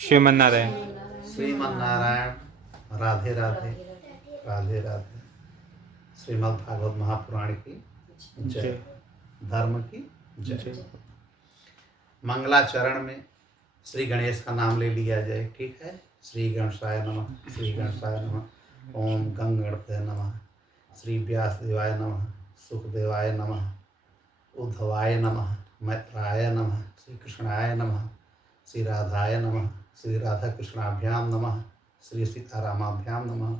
श्रीमन नारायण। श्रीमन नारायण। राधे राधे राधे राधे। श्रीमद् भागवत महापुराण की जय। धर्म की जय। मंगलाचरण में श्री गणेश का नाम ले लिया जाए, ठीक है। श्री गणेशाय नमः, श्री गणेशाय नमः। ओम गंगणपतये नमः, श्री व्यासदेवाय नमः, सुखदेवाय नमः, उद्धवाय नमः, मैत्राय नमः, श्री कृष्णाय नमः, श्री राधाय नमः, श्री राधा कृष्णाभ्याम नमः, श्री सीतारामाभ्याम नमः।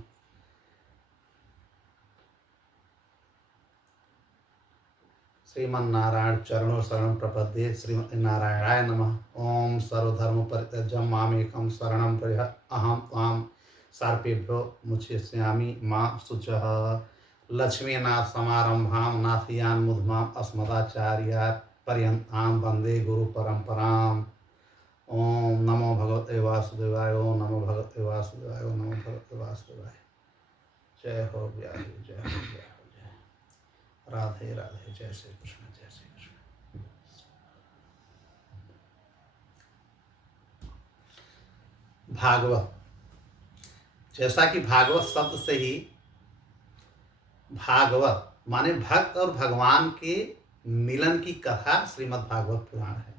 श्रीमन्नारायण चरणों शरण प्रपद्ये, श्रीमन्नारायणाय नमः। ओम सर्वधर्म परित्यज्य मामेकं शरणं प्रह अहं त्वां सर्पेभ्यो मुच्यस्यामि मा शुचः। लक्ष्मीनाथ समारंभां नाथयान् मुध्माम् अस्मदाचार्यात् पर्यन्तां वन्दे गुरु परंपराम्। ओम नमो भगवते वासुदेवाय, ओम नमो भगवते वासुदेवाय, ओम नमो भगवते वासुदेवाय। जय हो व्यास, जय हो व्यास। राधे राधे। जय श्री कृष्ण, जय श्री कृष्ण। भागवत, जैसा कि भागवत शब्द से ही भागवत माने भक्त और भगवान के मिलन की कथा श्रीमद् भागवत पुराण है।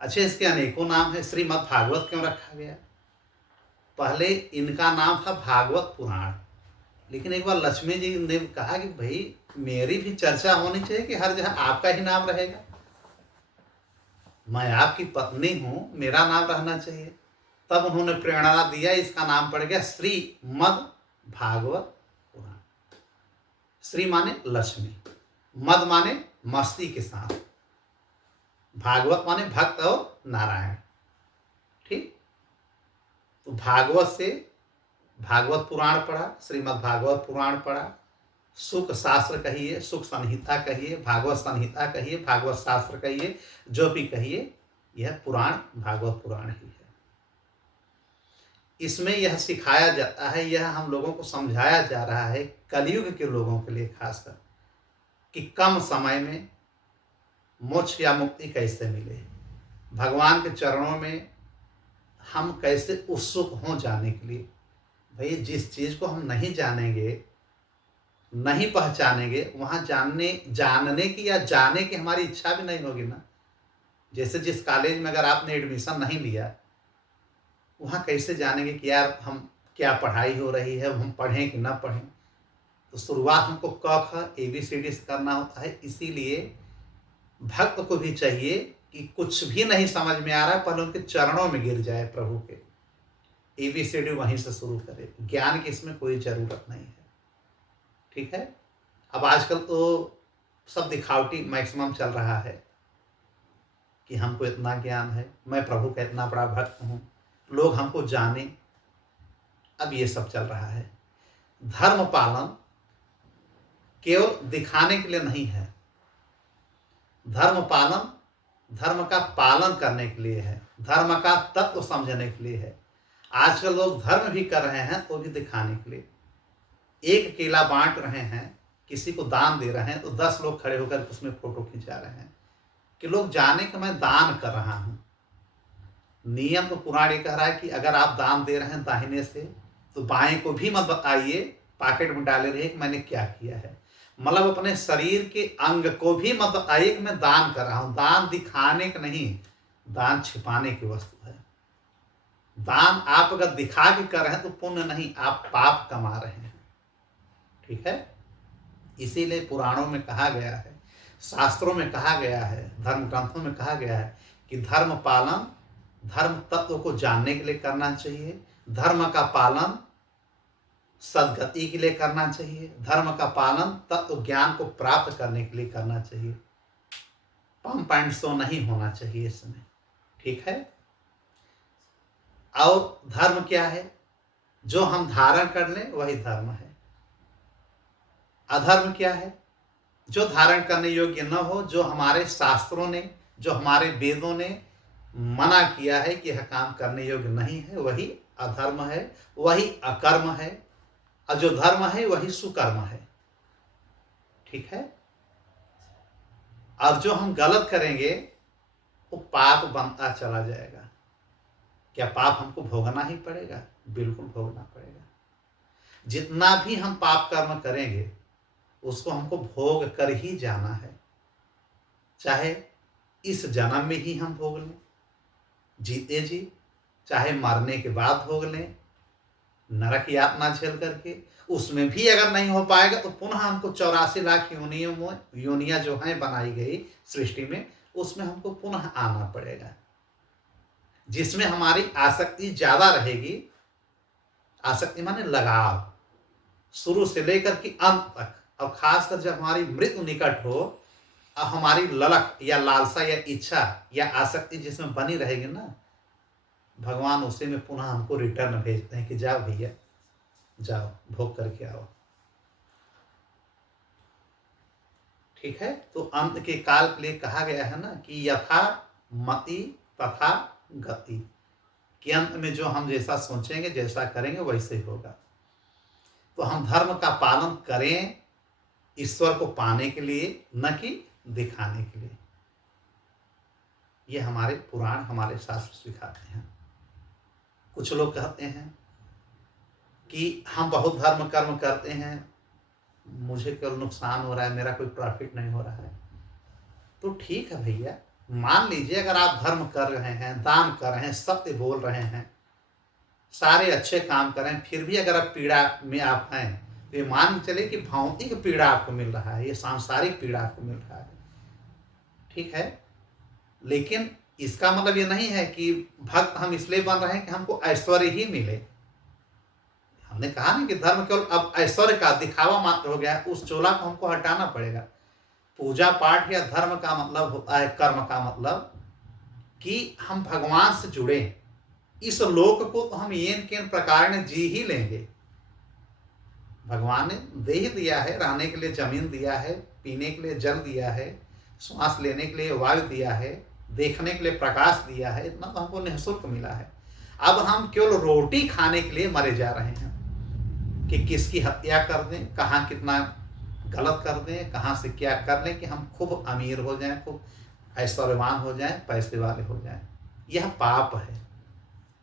अच्छे, इसके अनेकों नाम है। श्रीमद् भागवत क्यों रखा गया? पहले इनका नाम था भागवत पुराण, लेकिन एक बार लक्ष्मी जी ने कहा कि भाई मेरी भी चर्चा होनी चाहिए कि हर जगह आपका ही नाम रहेगा। मैं आपकी पत्नी हूं, मेरा नाम रहना चाहिए। तब उन्होंने प्रेरणा दिया, इसका नाम पड़ गया श्रीमद् भागवत पुराण। श्री माने लक्ष्मी, मद माने मस्ती के साथ, भागवत माने भक्त और नारायण, ठीक। तो भागवत से भागवत पुराण पढ़ा, श्रीमद् भागवत पुराण पढ़ा। सुख शास्त्र कहिए, सुख संहिता कहिए, भागवत संहिता कहिए, भागवत शास्त्र कहिए, जो भी कहिए, यह पुराण भागवत पुराण ही है। इसमें यह सिखाया जाता है, यह हम लोगों को समझाया जा रहा है, कलयुग के लोगों के लिए खासकर, कि कम समय में मोक्ष या मुक्ति कैसे मिले, भगवान के चरणों में हम कैसे उत्सुक हों जाने के लिए। भाई जिस चीज़ को हम नहीं जानेंगे, नहीं पहचानेंगे, वहाँ जानने की या जाने की हमारी इच्छा भी नहीं होगी ना। जैसे जिस कॉलेज में अगर आपने एडमिशन नहीं लिया, वहाँ कैसे जानेंगे कि यार हम क्या पढ़ाई हो रही है, हम पढ़ें कि ना पढ़ें। तो शुरुआत हमको क ख ABCD से करना होता है। इसीलिए भक्त को भी चाहिए कि कुछ भी नहीं समझ में आ रहा है, पहले उनके चरणों में गिर जाए प्रभु के, ABCD वहीं से शुरू करे। ज्ञान की इसमें कोई ज़रूरत नहीं है, ठीक है। अब आजकल तो सब दिखावटी मैक्सिमम चल रहा है कि हमको इतना ज्ञान है, मैं प्रभु का इतना बड़ा भक्त हूँ, लोग हमको जाने। अब ये सब चल रहा है। धर्म पालन केवल दिखाने के लिए नहीं है, धर्म पालन धर्म का पालन करने के लिए है, धर्म का तत्व समझने के लिए है। आजकल लोग धर्म भी कर रहे हैं तो भी दिखाने के लिए। एक केला बांट रहे हैं, किसी को दान दे रहे हैं, तो 10 लोग खड़े होकर उसमें फोटो खिंचा रहे हैं कि लोग जाने कि मैं दान कर रहा हूं। नियम तो पुराण ये कह रहा है कि अगर आप दान दे रहे हैं दाहिने से, तो बाएं को भी मत बताइए, पॉकेट में डाले रहिए कि मैंने क्या किया है। मतलब अपने शरीर के अंग को भी मत बताइए कि मैं दान कर रहा हूं। दान दिखाने का नहीं, दान छिपाने की वस्तु है। दान आप अगर दिखा के कर रहे हैं तो पुण्य नहीं, आप पाप कमा रहे हैं, ठीक है। इसीलिए पुराणों में कहा गया है, शास्त्रों में कहा गया है, धर्म ग्रंथों में कहा गया है कि धर्म पालन धर्म तत्व को जानने के लिए करना चाहिए, धर्म का पालन सदगति के लिए करना चाहिए, धर्म का पालन तत्व ज्ञान को प्राप्त करने के लिए करना चाहिए। पम्प एंड शो नहीं होना चाहिए इसमें, ठीक है। और धर्म क्या है? जो हम धारण कर लें वही धर्म है। अधर्म क्या है? जो धारण करने योग्य न हो, जो हमारे शास्त्रों ने, जो हमारे वेदों ने मना किया है कि यह काम करने योग्य नहीं है, वही अधर्म है, वही अकर्म है। और जो धर्म है वही सुकर्म है, ठीक है। और जो हम गलत करेंगे वो पाप बनता चला जाएगा। क्या पाप हमको भोगना ही पड़ेगा? बिल्कुल भोगना पड़ेगा। जितना भी हम पाप कर्म करेंगे उसको हमको भोग कर ही जाना है, चाहे इस जन्म में ही हम भोग लें जीते जी, चाहे मरने के बाद भोग लें नरक यातना झेल करके, उसमें भी अगर नहीं हो पाएगा तो पुनः हमको 84 लाख योनियां जो हैं बनाई गई सृष्टि में, उसमें हमको पुनः आना पड़ेगा, जिसमें हमारी आसक्ति ज्यादा रहेगी। आसक्ति माने लगाव, शुरू से लेकर के अंत तक। और खासकर जब हमारी मृत्यु निकट हो और हमारी ललक या लालसा या इच्छा या आसक्ति जिसमें बनी रहेगी ना, भगवान उसी में पुनः हमको रिटर्न भेजते हैं कि जाओ भैया, जाओ भोग करके आओ। ठीक है, तो अंत के काल के लिए कहा गया है ना कि यथा मति तथा गति, कि अंत में जो हम जैसा सोचेंगे जैसा करेंगे वैसे ही होगा। तो हम धर्म का पालन करें ईश्वर को पाने के लिए, न कि दिखाने के लिए। ये हमारे पुराण हमारे शास्त्र सिखाते हैं। कुछ लोग कहते हैं कि हम बहुत धर्म कर्म करते हैं, मुझे केवल नुकसान हो रहा है, मेरा कोई प्रॉफिट नहीं हो रहा है। तो ठीक है भैया, मान लीजिए अगर आप धर्म कर रहे हैं, दान कर रहे हैं, सत्य बोल रहे हैं, सारे अच्छे काम कर रहे हैं, फिर भी अगर आप पीड़ा में आप हैं, तो ये मान के चलिए कि भौतिक पीड़ा आपको मिल रहा है, ये सांसारिक पीड़ा आपको मिल रहा है। ठीक है, लेकिन इसका मतलब ये नहीं है कि भक्त हम इसलिए बन रहे हैं कि हमको ऐश्वर्य ही मिले। हमने कहा ना कि धर्म केवल अब ऐश्वर्य का दिखावा मात्र हो गया, उस चोला को हमको हटाना पड़ेगा। पूजा पाठ या धर्म का मतलब होता है, कर्म का मतलब कि हम भगवान से जुड़े। इस लोक को तो हम येन केन प्रकार ने जी ही लेंगे। भगवान ने देह दिया है, रहने के लिए जमीन दिया है, पीने के लिए जल दिया है, श्वास लेने के लिए वायु दिया है, देखने के लिए प्रकाश दिया है, इतना तो हमको निःशुल्क मिला है। अब हम केवल रोटी खाने के लिए मरे जा रहे हैं कि किसकी हत्या कर दें, कहाँ कितना गलत कर दें, कहाँ से क्या कर लें कि हम खूब अमीर हो जाएं, खूब ऐश्वर्यवान हो जाएं, पैसे वाले हो जाएं। यह पाप है,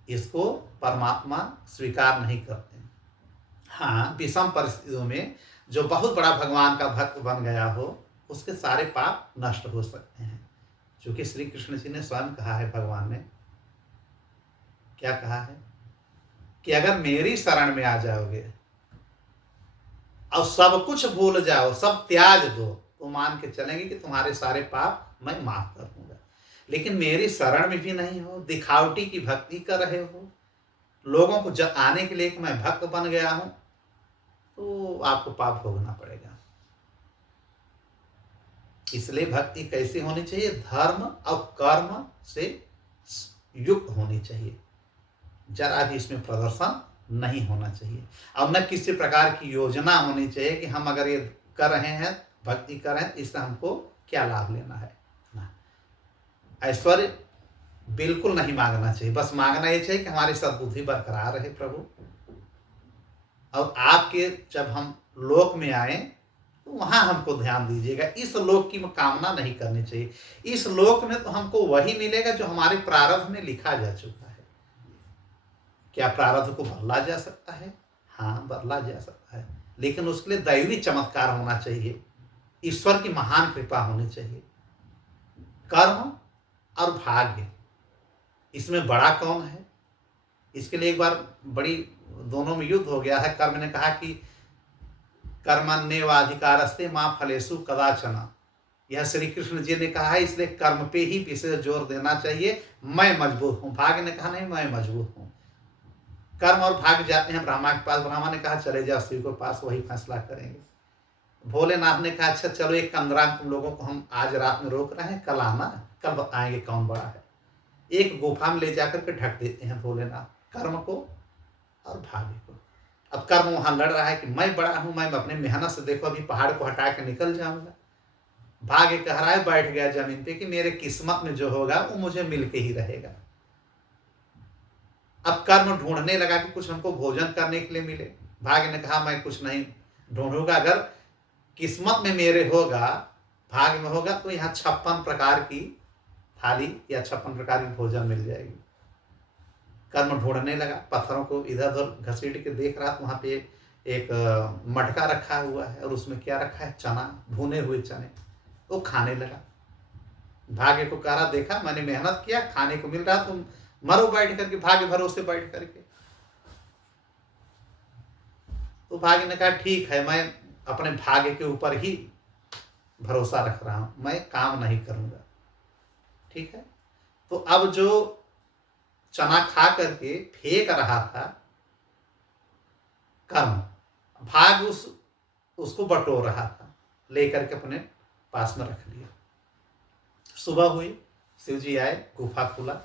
इसको परमात्मा स्वीकार नहीं करते। हाँ, विषम परिस्थितियों में जो बहुत बड़ा भगवान का भक्त बन गया हो, उसके सारे पाप नष्ट हो सकते हैं। क्योंकि श्री कृष्ण जी ने स्वयं कहा है, भगवान ने क्या कहा है कि अगर मेरी शरण में आ जाओगे और सब कुछ भूल जाओ, सब त्याग दो, तो मान के चलेंगे कि तुम्हारे सारे पाप मैं माफ कर दूंगा। लेकिन मेरी शरण में भी नहीं हो, दिखावटी की भक्ति कर रहे हो, लोगों को आने के लिए कि मैं भक्त बन गया हूं, तो आपको पाप भोगना पड़ेगा। इसलिए भक्ति कैसी होनी चाहिए? धर्म और कर्म से युक्त होनी चाहिए, जरा भी इसमें प्रदर्शन नहीं होना चाहिए। और न किसी प्रकार की योजना होनी चाहिए कि हम अगर ये कर रहे हैं, भक्ति कर रहे हैं, इससे हमको क्या लाभ लेना है। ऐश्वर्य बिल्कुल नहीं मांगना चाहिए, बस मांगना ये चाहिए कि हमारी सद्बुद्धि बरकरार रहे प्रभु। और आपके जब हम लोक में आए तो वहां हमको ध्यान दीजिएगा, इस लोक की कामना नहीं करनी चाहिए। इस लोक में तो हमको वही मिलेगा जो हमारे प्रारब्ध में लिखा जा चुका है। क्या प्रारब्ध को बदला जा सकता है? हाँ, बदला जा सकता है, लेकिन उसके लिए दैवी चमत्कार होना चाहिए, ईश्वर की महान कृपा होनी चाहिए। कर्म और भाग्य, इसमें बड़ा कौन है? इसके लिए एक बार बड़ी दोनों में युद्ध हो गया है। कर्म ने कहा कि कर्मण्येवाधिकारस्ते मां फलेषु कदाचन, यह श्री कृष्ण जी ने कहा है, इसलिए कर्म पे ही विशेष जोर देना चाहिए। मैं मजबूत हूं। भाग्य ने कहा नहीं, मैं मजबूत हूं। कर्म और भाग्य जाते हैं ब्रह्मा के पास, ब्रह्मा ने कहा चले जाओ शिव के पास, वही फैसला करेंगे। भोलेनाथ ने कहा अच्छा चलो, एक कंदरा तुम लोगों को हम आज रात में रोक रहे हैं, कल आना, कल बताएंगे कौन बड़ा है। एक गुफा में ले जाकर के ढक देते हैं भोलेनाथ, कर्म को और भाग्य को। अब कर्म वहां लड़ रहा है कि मैं बड़ा हूं, मैं अपनी मेहनत से देखो अभी पहाड़ को हटा के निकल जाऊंगा। भाग्य कह रहा है, बैठ गया जमीन पे कि मेरे किस्मत में जो होगा वो मुझे मिल के ही रहेगा। अब कर्म ढूंढने लगा कि कुछ हमको भोजन करने के लिए मिले। भाग्य ने कहा मैं कुछ नहीं ढूंढूंगा, अगर किस्मत में मेरे होगा, भाग्य में होगा, तो यहाँ 56 प्रकार की थाली या 56 प्रकार की भोजन मिल जाएगी। कर्म ढूंढने लगा, पत्थरों को इधर उधर घसीट के देख रहा, वहां पे एक मटका रखा हुआ है और उसमें क्या रखा है, चना, भुने हुए चने। वो खाने लगा। भाग्य को कह रहा, देखा मैंने मेहनत किया, खाने को मिल रहा, तुम मरो बैठ करके, भाग्य भरोसे बैठ करके। तो भाग्य ने कहा ठीक है, मैं अपने भाग्य के ऊपर ही भरोसा रख रहा हूं, मैं काम नहीं करूंगा। ठीक है। तो अब जो चना खा करके फेंक रहा था कर्म, भाग उसको बटोर रहा था, लेकर के अपने पास में रख लिया। सुबह हुई, शिव जी आए, गुफा खुला,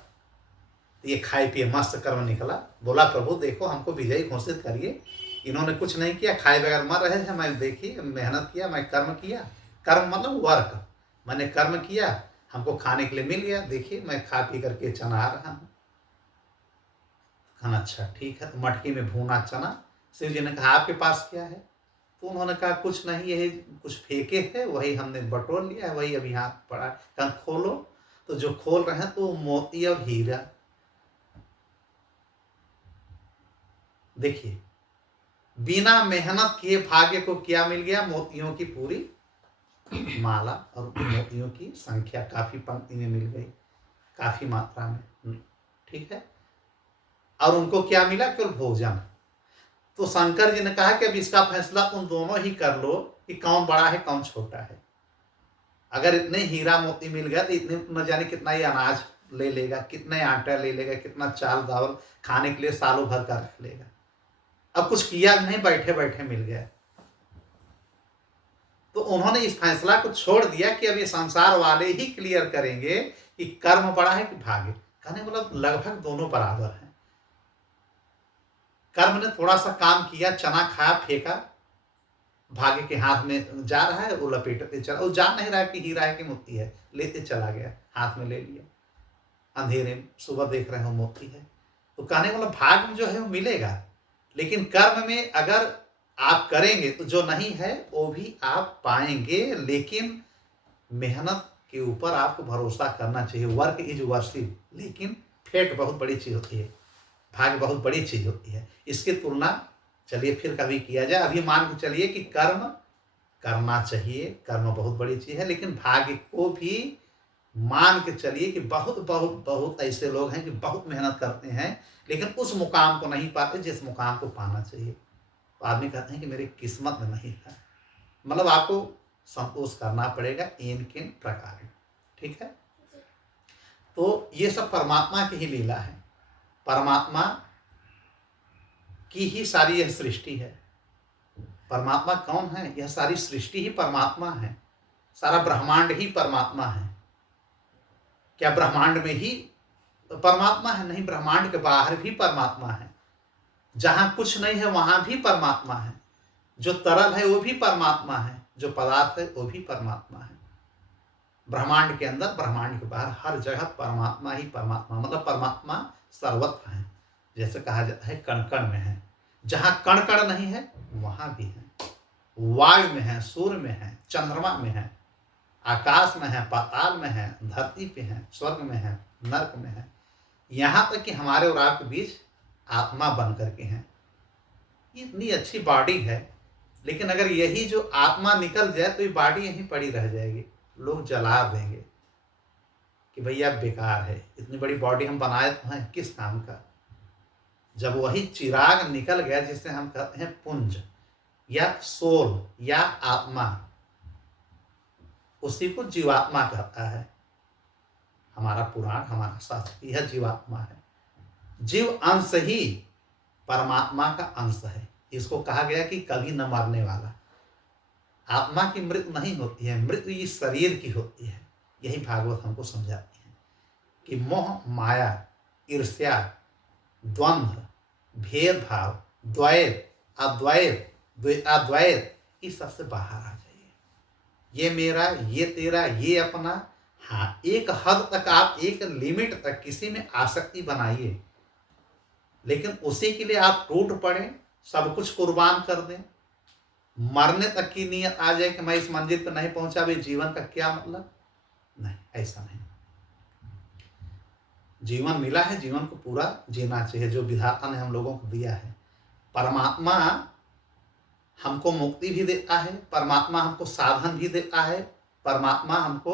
ये खाए पिए मस्त कर्म निकला। बोला प्रभु देखो हमको विजयी घोषित करिए, इन्होंने कुछ नहीं किया, खाए बगैर मर रहे थे, मैं देखिए मेहनत किया, मैं कर्म किया। कर्म मतलब वर्क, मैंने कर्म किया, हमको खाने के लिए मिल गया, देखिए मैं खा पी करके चना आ रहा हूँ। अच्छा ठीक है। तो मटकी में भूना चना, शिव जी ने कहा आपके पास क्या है? तो उन्होंने कहा कुछ नहीं, यही कुछ फेंके है, वही हमने बटोर लिया है, वही अभी हाथ पड़ा। कहा खोलो। तो जो खोल रहे हैं तो मोती और हीरा। देखिए बिना मेहनत किए भाग्य को क्या मिल गया, मोतियों की पूरी माला, और मोतियों की संख्या काफी पंक्ति में मिल गई, काफी मात्रा में। ठीक है। और उनको क्या मिला, केवल भोजन। तो शंकर जी ने कहा कि अब इसका फैसला तुम दोनों ही कर लो कि कौन बड़ा है कौन छोटा है। अगर इतने हीरा मोती मिल गया तो इतने न जाने कितना ही अनाज ले लेगा, कितने आटा ले लेगा, कितना चाल दावल खाने के लिए सालों भर का रख लेगा। अब कुछ किया नहीं, बैठे बैठे मिल गया। तो उन्होंने इस फैसला को छोड़ दिया कि अब ये संसार वाले ही क्लियर करेंगे कि कर्म बड़ा है कि भाग्य। कहने मतलब लगभग दोनों बराबर हैं। कर्म ने थोड़ा सा काम किया, चना खाया, फेंका, भाग्य के हाथ में जा रहा है, वो लपेटते चला, वो जान नहीं रहा कि हीरा है कि मोती है, लेते चला गया, हाथ में ले लिया। अंधेरे में सुबह देख रहे हो मोती है। तो कहने वाला भाग्य में जो है वो मिलेगा, लेकिन कर्म में अगर आप करेंगे तो जो नहीं है वो भी आप पाएंगे। लेकिन मेहनत के ऊपर आपको भरोसा करना चाहिए। वर्क इज वर्शिप, लेकिन फेट बहुत बड़ी चीज होती है, भाग्य बहुत बड़ी चीज होती है। इसकी तुलना चलिए फिर कभी किया जाए। अभी मान के चलिए कि कर्म करना चाहिए, कर्म बहुत बड़ी चीज है, लेकिन भाग्य को भी मान के चलिए कि बहुत बहुत बहुत ऐसे लोग हैं कि बहुत मेहनत करते हैं लेकिन उस मुकाम को नहीं पाते जिस मुकाम को पाना चाहिए। तो आदमी कहते हैं कि मेरी किस्मत में नहीं था। मतलब आपको संतोष करना पड़ेगा इन किन प्रकार। ठीक है। तो ये सब परमात्मा की ही लीला है, परमात्मा की ही सारी यह सृष्टि है। परमात्मा कौन है? यह सारी सृष्टि ही परमात्मा है, सारा ब्रह्मांड ही परमात्मा है। क्या ब्रह्मांड में ही परमात्मा है? नहीं, ब्रह्मांड के बाहर भी परमात्मा है। जहां कुछ नहीं है वहां भी परमात्मा है। जो तरल है वो भी परमात्मा है, जो पदार्थ है वो भी परमात्मा है। ब्रह्मांड के अंदर, ब्रह्मांड के बाहर, हर जगह परमात्मा ही परमात्मा। मतलब परमात्मा सर्वत्र है। जैसे कहा जाता है कण कण में है, जहां कण कण नहीं है वहां भी है। वायु में है, सूर्य में है, चंद्रमा में है, आकाश में है, पाताल में है, धरती पे है, स्वर्ग में है, नरक में है, यहाँ तक कि हमारे और आपके बीच आत्मा बन करके हैं। इतनी अच्छी बॉडी है, लेकिन अगर यही जो आत्मा निकल जाए तो ये बॉडी यहीं पड़ी रह जाएगी। लोग जला देंगे कि भैया बेकार है, इतनी बड़ी बॉडी हम बनाए तो हैं किस काम का। जब वही चिराग निकल गया जिसे हम कहते हैं पुंज या सोल या आत्मा, उसी को जीवात्मा कहता है। हमारा पुराण, हमारा शास्त्र यह जीवात्मा है। जीव अंश ही परमात्मा का अंश है। इसको कहा गया कि कभी न मरने वाला। आत्मा की मृत्यु नहीं होती है, मृत्यु इस शरीर की होती है। यही भागवत हमको समझाती है कि मोह, माया, ईर्ष्या, द्वंद्व, भेदभाव, द्वैत, अद्वैत, द्वैताद्वैत, इस सबसे बाहर आ जाइए। ये मेरा, ये तेरा, ये अपना। हाँ, एक हद तक आप, एक लिमिट तक किसी में आसक्ति बनाइए, लेकिन उसी के लिए आप टूट पड़े, सब कुछ कुर्बान कर दें, मरने तक की नीयत आ जाए कि मैं इस मंजिल पर नहीं पहुंचा, भाई जीवन का क्या मतलब। नहीं, ऐसा नहीं। जीवन मिला है, जीवन को पूरा जीना चाहिए जो विधाता ने हम लोगों को दिया है। परमात्मा हमको मुक्ति भी देता है, परमात्मा हमको साधन भी देता है, परमात्मा हमको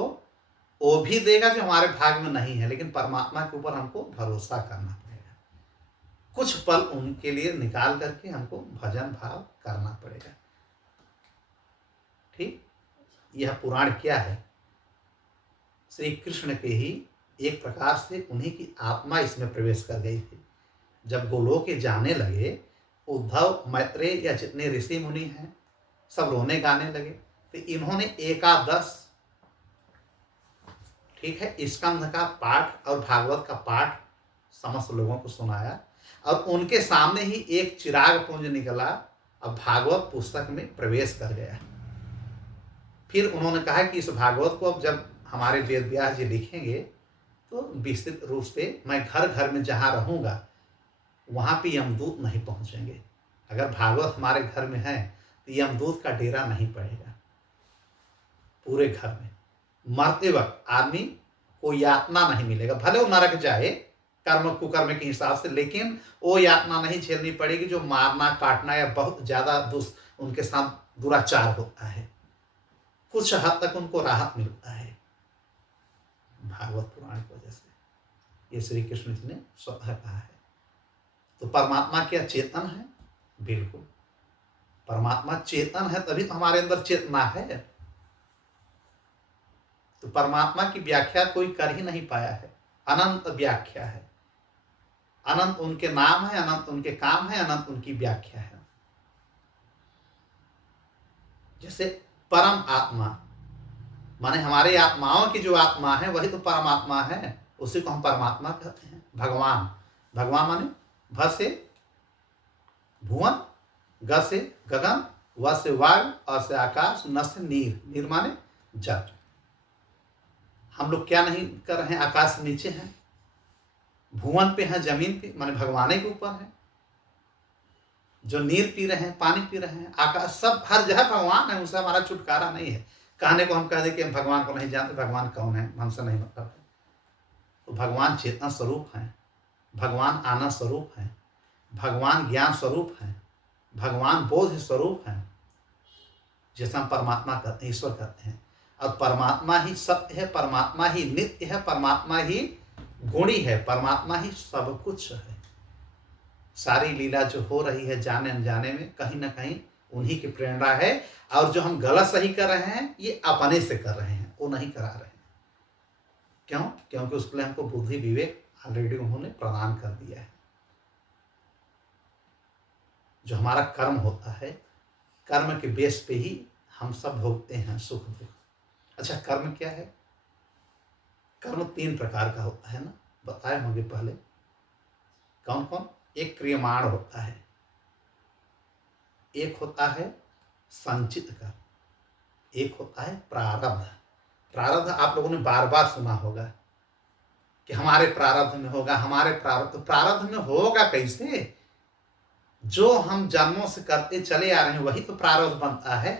वो भी देगा जो हमारे भाग में नहीं है, लेकिन परमात्मा के ऊपर हमको भरोसा करना पड़ेगा। कुछ पल उनके लिए निकाल करके हमको भजन भाव करना पड़ेगा। ठीक, यह पुराण क्या है? श्री कृष्ण के ही एक प्रकार से उन्हीं की आत्मा इसमें प्रवेश कर गई थी। जब गोलोक जाने लगे, उद्धव, मैत्रेय या जितने ऋषि मुनि हैं सब रोने गाने लगे। तो इन्होंने एकादश, ठीक है, स्कंध का पाठ और भागवत का पाठ समस्त लोगों को सुनाया और उनके सामने ही एक चिराग पुंज निकला और भागवत पुस्तक में प्रवेश कर गया। फिर उन्होंने कहा कि इस भागवत को अब जब हमारे वेद व्यास जी लिखेंगे तो विस्तृत रूप से मैं घर घर में जहाँ रहूँगा वहाँ पे यमदूत नहीं पहुँचेंगे। अगर भागवत हमारे घर में है तो यमदूत का डेरा नहीं पड़ेगा पूरे घर में। मरते वक्त आदमी को यातना नहीं मिलेगा, भले वो नरक जाए कर्म कुकर्म के हिसाब से, लेकिन वो यातना नहीं झेलनी पड़ेगी जो मारना काटना या बहुत ज़्यादा उनके साथ दुराचार होता है। कुछ हद तक उनको राहत मिलता है भागवत पुराण की वजह से। ये श्री कृष्ण जी ने स्वतः कहा है। तो परमात्मा क्या चेतन है? बिल्कुल, परमात्मा चेतन है, तभी तो हमारे अंदर चेतना है। तो परमात्मा की व्याख्या कोई कर ही नहीं पाया है, अनंत व्याख्या है। अनंत उनके नाम है, अनंत उनके काम है, अनंत उनकी व्याख्या है। जैसे परम आत्मा माने हमारे आत्माओं की जो आत्मा है वही तो परमात्मा है, उसी को हम परमात्मा कहते हैं। भगवान, भगवान माने भ से भुवन, ग से गगन, व से वायु, अ से आकाश, न से नीर, नीर माने जल। हम लोग क्या नहीं कर रहे हैं? आकाश नीचे हैं, भुवन पे हैं, जमीन पे माने भगवान के ऊपर है। जो नीर पी रहे हैं, पानी पी रहे हैं, आकाश, सब हर जगह भगवान है, उनसे हमारा छुटकारा नहीं है। कहने को हम कह दें कि हम भगवान को नहीं जानते, भगवान कौन है हमसे नहीं मतलब है। तो भगवान चेतना स्वरूप हैं, भगवान आनंद स्वरूप हैं, भगवान ज्ञान स्वरूप हैं, भगवान बोध स्वरूप हैं, जैसे हम परमात्मा कहते हैं, ईश्वर कहते हैं। और परमात्मा ही सत्य है, परमात्मा ही नित्य है, परमात्मा ही गुणी है, परमात्मा ही सब कुछ है। सारी लीला जो हो रही है जाने अनजाने में कहीं ना कहीं उन्हीं की प्रेरणा है। और जो हम गलत सही कर रहे हैं ये अपने से कर रहे हैं, वो नहीं करा रहे हैं। क्यों? क्योंकि उसके लिए हमको बुद्धि विवेक ऑलरेडी उन्होंने प्रदान कर दिया है। जो हमारा कर्म होता है, कर्म के बेस पे ही हम सब भोगते हैं सुख दुख। अच्छा, कर्म क्या है? कर्म 3 प्रकार का होता है ना, बताए होंगे पहले। कौन कौन? एक क्रियमाण होता है, एक होता है संचित कर्म, एक होता है प्रारब्ध। प्रारब्ध आप लोगों ने बार बार सुना होगा कि हमारे प्रारब्ध में होगा, हमारे प्रारब्ध। तो प्रारब्ध में होगा कैसे? जो हम जन्मों से करते चले आ रहे हैं वही तो प्रारब्ध बनता है।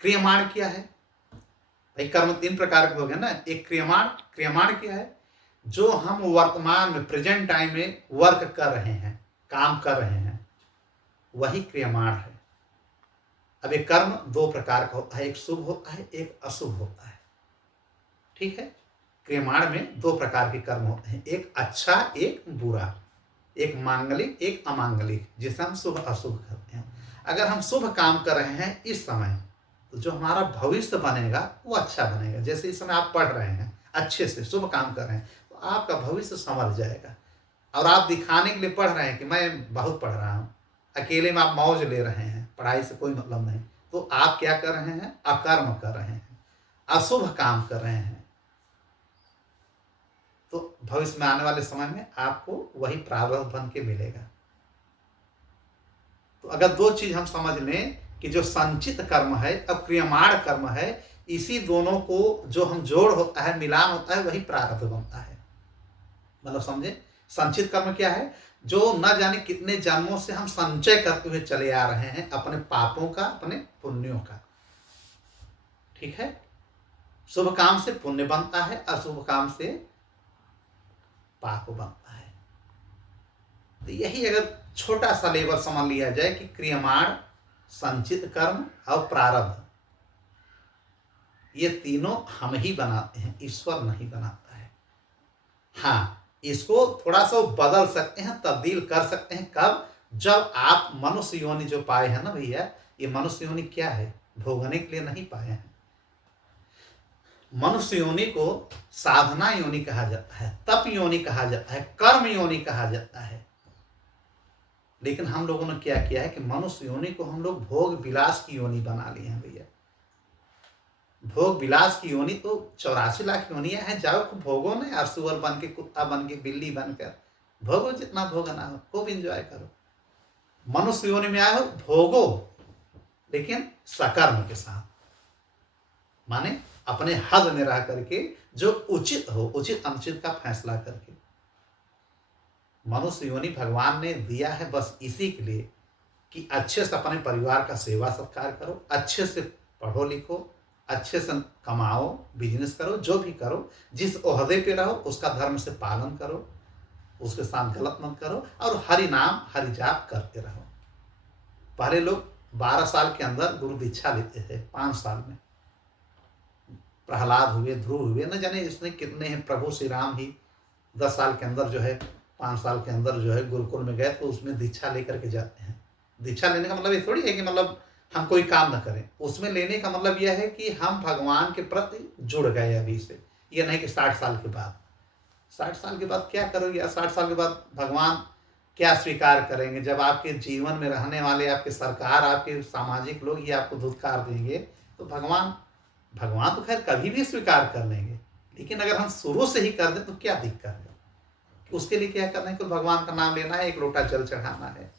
क्रियमाण क्या है भाई? कर्म 3 प्रकार के हो गए ना। एक क्रियमाण, क्रियमाण क्या है? जो हम वर्तमान में प्रेजेंट टाइम में वर्क कर रहे हैं, काम कर रहे हैं, वही क्रियमाण है। अब एक कर्म 2 प्रकार का होता है, एक शुभ होता है, एक अशुभ होता है। ठीक है, क्रियमाण में 2 प्रकार के कर्म होते हैं, एक अच्छा एक बुरा, एक मांगलिक एक अमांगलिक, जिसे हम शुभ अशुभ कहते हैं। अगर हम शुभ काम कर रहे हैं इस समय तो जो हमारा भविष्य बनेगा वो अच्छा बनेगा। जैसे इस समय आप पढ़ रहे हैं, अच्छे से शुभ काम कर रहे हैं तो आपका भविष्य संवर जाएगा। और आप दिखाने के लिए पढ़ रहे हैं कि मैं बहुत पढ़ रहा हूँ, अकेले में आप मौज ले रहे हैं, पढ़ाई से कोई मतलब नहीं, तो आप क्या कर रहे हैं? अकर्म कर रहे हैं, अशुभ काम कर रहे हैं। तो भविष्य में आने वाले समय में आपको वही प्रारब्ध बन के मिलेगा। तो अगर 2 चीज हम समझ लें कि जो संचित कर्म है और क्रियमाण कर्म है, इसी दोनों को जो हम जोड़ होता है, मिलान होता है, वही प्रारब्ध बनता है। मतलब समझे, संचित कर्म क्या है? जो न जाने कितने जन्मों से हम संचय करते हुए चले आ रहे हैं अपने पापों का, अपने पुण्यों का। ठीक है, शुभ काम से पुण्य बनता है, अशुभ काम से पाप बनता है। तो यही अगर छोटा सा लेवल समझ लिया जाए कि क्रियमाण, संचित कर्म और प्रारब्ध, ये तीनों हम ही बनाते हैं, ईश्वर नहीं बनाता है। हाँ, इसको थोड़ा सा बदल सकते हैं, तब्दील कर सकते हैं। कब? जब आप मनुष्य योनि जो पाए हैं ना भैया, ये मनुष्य योनि क्या है? भोगने के लिए नहीं पाए हैं। मनुष्य योनि को साधना योनि कहा जाता है, तप योनि कहा जाता है, कर्म योनि कहा जाता है। लेकिन हम लोगों ने क्या किया है कि मनुष्य योनि को हम लोग भोग विलास की योनि बना लिए हैं भैया। भोग विलास की योनि तो 84 लाख योनियां हैं, जाओ भोगो ना यार, सुअर बन के, कुत्ता बन के, बिल्ली बनकर भोगो, जितना भोगना हो खूब एंजॉय करो। मनुष्य योनि में आए हो, भोगो, लेकिन सकर्म के साथ, माने अपने हद में रह करके, जो उचित हो, उचित अनुचित का फैसला करके। मनुष्य योनि भगवान ने दिया है बस इसी के लिए कि अच्छे से अपने परिवार का सेवा सत्कार करो, अच्छे से पढ़ो लिखो, अच्छे से कमाओ, बिजनेस करो, जो भी करो, जिस ओहदे पे रहो उसका धर्म से पालन करो, उसके साथ गलत मत करो, और हरि नाम हरि जाप करते रहो। पहले लोग 12 साल के अंदर गुरु दीक्षा लेते थे, 5 साल में। प्रहलाद हुए, ध्रुव हुए, न जाने इसमें कितने हैं, प्रभु श्री राम ही 10 साल के अंदर जो है, 5 साल के अंदर जो है गुरुकुल में गए, तो उसमें दीक्षा लेकर के जाते हैं। दीक्षा लेने का मतलब ये थोड़ी है कि मतलब हम कोई काम न करें। उसमें लेने का मतलब यह है कि हम भगवान के प्रति जुड़ गए अभी से। ये नहीं कि 60 साल के बाद, 60 साल के बाद क्या करोगे, या 60 साल के बाद भगवान क्या स्वीकार करेंगे? जब आपके जीवन में रहने वाले आपके सरकार, आपके सामाजिक लोग ही आपको धुतकार देंगे, तो भगवान तो खैर कभी भी स्वीकार कर लेंगे। लेकिन अगर हम शुरू से ही कर दें तो क्या दिक्कत है? उसके लिए क्या करना है? कि भगवान का नाम लेना है, एक लोटा जल चढ़ाना है,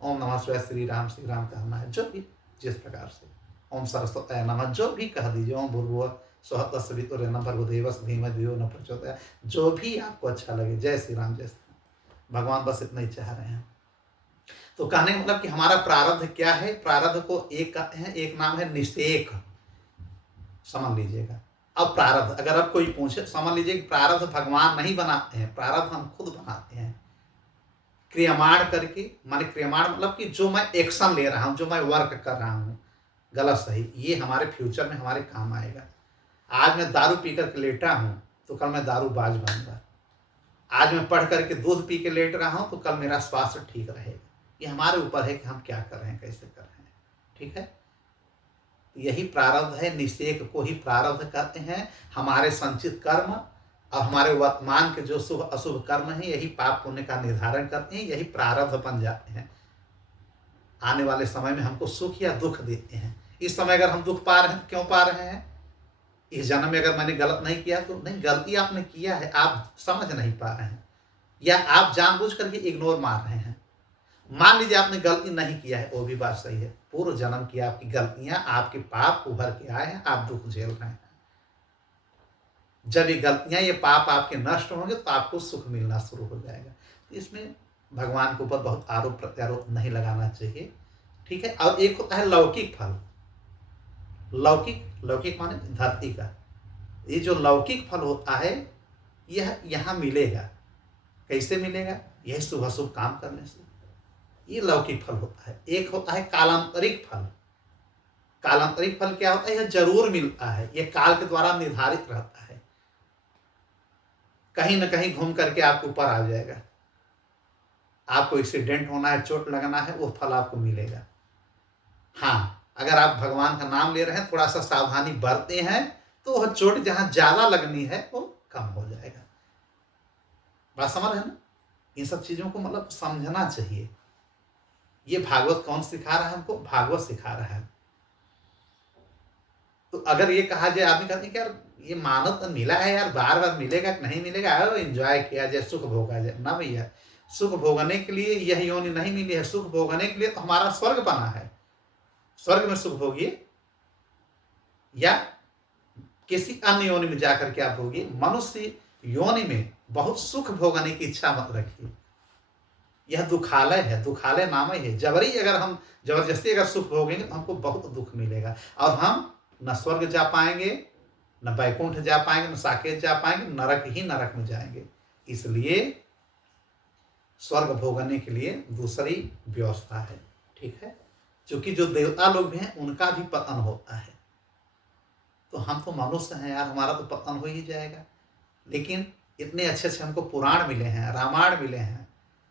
ओम नमः शिवाय श्री राम कहना है, जो भी जिस प्रकार से, ओम सरस्वती नमः, जो भी कह दीजिए, ओम भूर्भुवः स्वः तत्सवितुर्वरेण्यं भर्गो धीमहि धियो न प्रचोदयात्, जो भी आपको अच्छा लगे। जय श्री राम, जय श्री राम। भगवान बस इतना ही चाह रहे हैं। तो कहने का मतलब कि हमारा प्रारब्ध क्या है? प्रारब्ध को एक कहते हैं, एक नाम है निषेक, समझ लीजिएगा। अब प्रारब्ध अगर अब कोई पूछे, समझ लीजिए कि प्रारब्ध भगवान नहीं बनाते हैं, प्रारब्ध हम खुद बनाते हैं क्रियमाण करके। माने क्रियमाण मतलब कि जो मैं एक्शन ले रहा हूं, जो मैं वर्क कर रहा हूं, गलत सही, ये हमारे फ्यूचर में हमारे काम आएगा। आज मैं दारू पी करके लेटा हूं तो कल मैं दारूबाज बनूंगा। आज मैं पढ़ करके दूध पी के लेट रहा हूं तो कल मेरा स्वास्थ्य ठीक रहेगा। ये हमारे ऊपर है कि हम क्या कर रहे हैं, कैसे कर रहे हैं। ठीक है, यही प्रारब्ध है। निषेक को ही प्रारब्ध कहते हैं। हमारे संचित कर्म और हमारे वर्तमान के जो शुभ अशुभ कर्म हैं, यही पाप पुण्य का निर्धारण करते हैं, यही प्रारब्ध बन जाते हैं। आने वाले समय में हमको सुख या दुख देते हैं। इस समय अगर हम दुख पा रहे हैं तो क्यों पा रहे हैं? इस जन्म में अगर मैंने गलत नहीं किया तो नहीं, गलती आपने किया है, आप समझ नहीं पा रहे हैं, या आप जानबूझ करके इग्नोर मार रहे हैं। मान लीजिए आपने गलती नहीं किया है, वो भी बात सही है। पूर्व जन्म की आपकी गलतियां, आपके पाप उभर के आए हैं, आप दुख झेल रहे हैं। जब ये गलतियां, ये पाप आपके नष्ट होंगे तो आपको सुख मिलना शुरू हो जाएगा। तो इसमें भगवान के ऊपर बहुत आरोप प्रत्यारोप नहीं लगाना चाहिए। ठीक है। और एक होता है लौकिक फल। लौकिक माने धरती का। ये जो लौकिक फल होता है, यह यहाँ मिलेगा। कैसे मिलेगा? यह शुभ अशुभ काम करने से, ये लौकिक फल होता है। एक होता है कालांतरिक फल। कालांतरिक फल क्या होता है? यह जरूर मिलता है, यह काल के द्वारा निर्धारित रहता है। कहीं ना कहीं घूम करके आपके ऊपर आ जाएगा। आपको एक्सीडेंट होना है, चोट लगना है, वो फल आपको मिलेगा। हाँ, अगर आप भगवान का नाम ले रहे हैं, थोड़ा सा सावधानी बरते हैं, तो वह चोट जहां ज्यादा लगनी है वो कम हो जाएगा। बात समझ रहे हैं ना? इन सब चीजों को मतलब समझना चाहिए। ये भागवत कौन सिखा रहा है हमको? भागवत सिखा रहा है। तो अगर ये कहा जाए, आदमी कहते हैं कि यार ये मानव तो मिला है यार, बार बार मिलेगा कि नहीं मिलेगा, एंजॉय किया जाए, सुख भोगा जाए ना भैया। सुख भोगने के लिए यह योनि नहीं मिली है। सुख भोगने के लिए तो हमारा स्वर्ग बना है। स्वर्ग में सुख भोगिए या किसी अन्य योनि में जाकर के आप भोगिए। मनुष्य योनि में बहुत सुख भोगने की इच्छा मत रखिए। यह दुखालय है, दुखालय नाम ही है। जबरदस्ती अगर सुख भोगेंगे तो हमको बहुत दुख मिलेगा, और हम न स्वर्ग जा पाएंगे, न बैकुंठ जा पाएंगे, न साकेत जा पाएंगे, नरक ही नरक में जाएंगे। इसलिए स्वर्ग भोगने के लिए दूसरी व्यवस्था है। ठीक है, क्योंकि जो देवता लोग भी हैं उनका भी पतन होता है, तो हम तो मनुष्य हैं यार, हमारा तो पतन हो ही जाएगा। लेकिन इतने अच्छे अच्छे हमको पुराण मिले हैं, रामायण मिले हैं,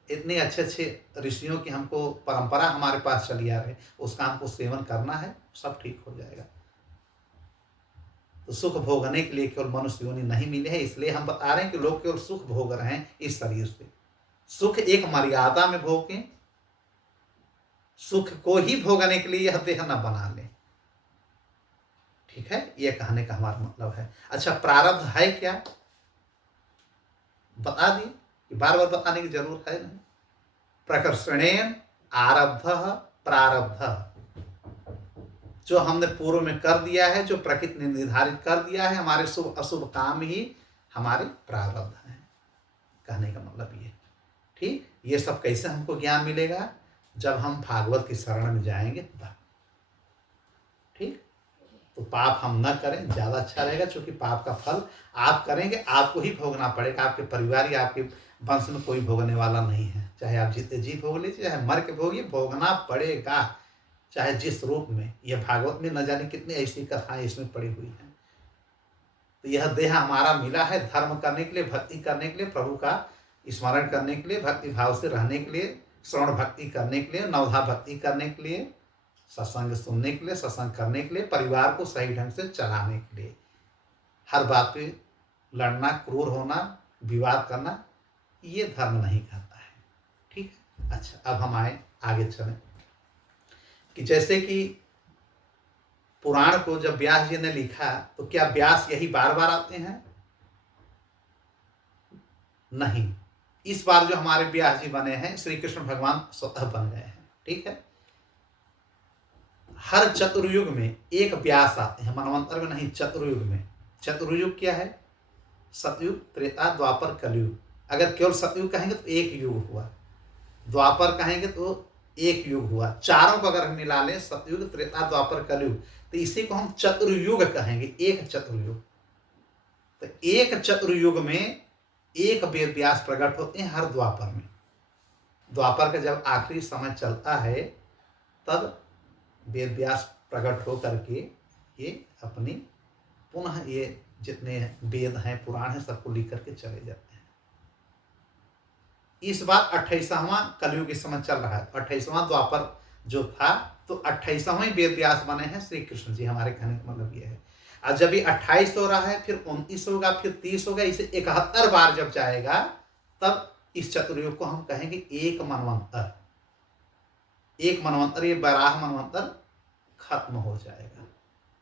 इतने अच्छे अच्छे ऋषियों की हमको परंपरा हमारे पास चली आ रही है, उसका हमको सेवन करना है, सब ठीक हो जाएगा। तो सुख भोगने के लिए केवल मनुष्य योनि नहीं मिले है, इसलिए हम बता रहे हैं कि लोग केवल सुख भोग रहे हैं इस शरीर से। सुख एक मर्यादा में भोगें, सुख को ही भोगने के लिए यह देह न बना ले। ठीक है, यह कहने का हमारा मतलब है। अच्छा, प्रारब्ध है क्या, बता दिए कि बार बार बताने की जरूरत है नहीं। प्रकर्षणेन आरब्ध प्रारब्ध, जो हमने पूर्व में कर दिया है, जो प्रकृति ने निर्धारित कर दिया है, हमारे शुभ अशुभ काम ही हमारे प्रारब्ध हैं, कहने का मतलब ये। ठीक, ये सब कैसे हमको ज्ञान मिलेगा, जब हम भागवत की शरण में जाएंगे तब। ठीक, तो पाप हम न करें, ज्यादा अच्छा रहेगा, क्योंकि पाप का फल आप करेंगे, आपको ही भोगना पड़ेगा, आपके परिवार या आपके वंश में कोई भोगने वाला नहीं है। चाहे आप जीते जी भोग लीजिए, चाहे मर के भोगिए, भोगना पड़ेगा, चाहे जिस रूप में। यह भागवत में न जाने कितनी ऐसी कथाएं इसमें पड़ी हुई हैं। तो यह देह हमारा मिला है धर्म करने के लिए, भक्ति करने के लिए, प्रभु का स्मरण करने के लिए, भक्ति भाव से रहने के लिए, श्रवण भक्ति करने के लिए, नवधा भक्ति करने के लिए, सत्संग सुनने के लिए, सत्संग करने के लिए, परिवार को सही ढंग से चलाने के लिए। हर बात पे लड़ना, क्रूर होना, विवाद करना, ये धर्म नहीं कहता है। ठीक है, अच्छा, अब हम आगे चलें कि जैसे कि पुराण को जब व्यास जी ने लिखा, तो क्या व्यास यही बार बार आते हैं? नहीं, इस बार जो हमारे व्यास जी बने हैं, श्री कृष्ण भगवान स्वतः बन गए हैं। ठीक है, हर चतुर्युग में एक व्यास आते हैं, मनवंतर में नहीं, चतुर्युग में। चतुर्युग क्या है? सतयुग, त्रेता, द्वापर, कलयुग। अगर केवल सतयुग कहेंगे तो एक युग हुआ, द्वापर कहेंगे तो एक युग हुआ। चारों को अगर हम मिला लें, सतयुग, त्रेता, द्वापर, कलयुग, तो इसी को हम चतुर्युग कहेंगे, एक चतुर्युग। तो एक चतुर्युग में एक वेद व्यास प्रकट होते हैं हर द्वापर में। द्वापर का जब आखिरी समय चलता है, तब वेद व्यास प्रकट हो करके ये अपनी पुनः ये जितने वेद हैं, पुराण हैं, सबको लिख करके चले जाते हैं। इस बार 28वां कलयुग इस समय चल रहा है। 28वां द्वापर जो था, तो 28वें वेद व्यास बने हैं श्री कृष्ण जी। हमारे कहने का मतलब ये है, और जब ये 28 हो रहा है, फिर 29 होगा, फिर 30 होगा, इसे 71 बार जब जाएगा, तब इस चतुर्युग को हम कहेंगे एक मनवंतर। एक मनवंतर, ये वराह मनवंतर खत्म हो जाएगा।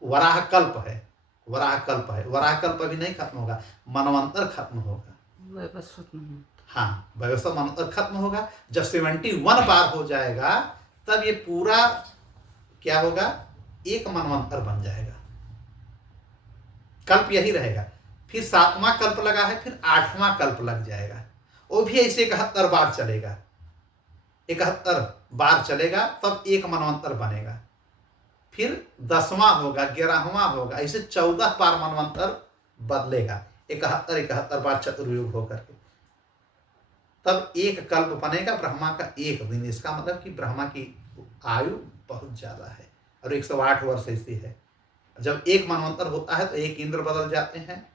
वराह कल्प है, वराह कल्प है, वराह कल्प अभी नहीं खत्म होगा, मनवंतर खत्म होगा। हाँ, वैवस्वत मनवंतर खत्म होगा। जब 71 बार हो जाएगा, तब ये पूरा क्या होगा, एक मनवंतर बन जाएगा। कल्प यही रहेगा। फिर 7वां कल्प लगा है, फिर 8वां कल्प लग जाएगा, वो भी ऐसे 71 बार चलेगा। 71 बार चलेगा, तब एक मनवंतर बनेगा। फिर 10वां होगा, 11वां होगा, ऐसे 14 बार मनवंतर बदलेगा। 71 बार चतुर्युग होकर के, तब एक कल्प बनेगा। ब्रह्मा का एक दिन, इसका मतलब कि ब्रह्मा की आयु बहुत ज्यादा है, और 108 वर्ष ऐसी है। जब एक मनवंतर होता है, तो एक इंद्र बदल जाते हैं,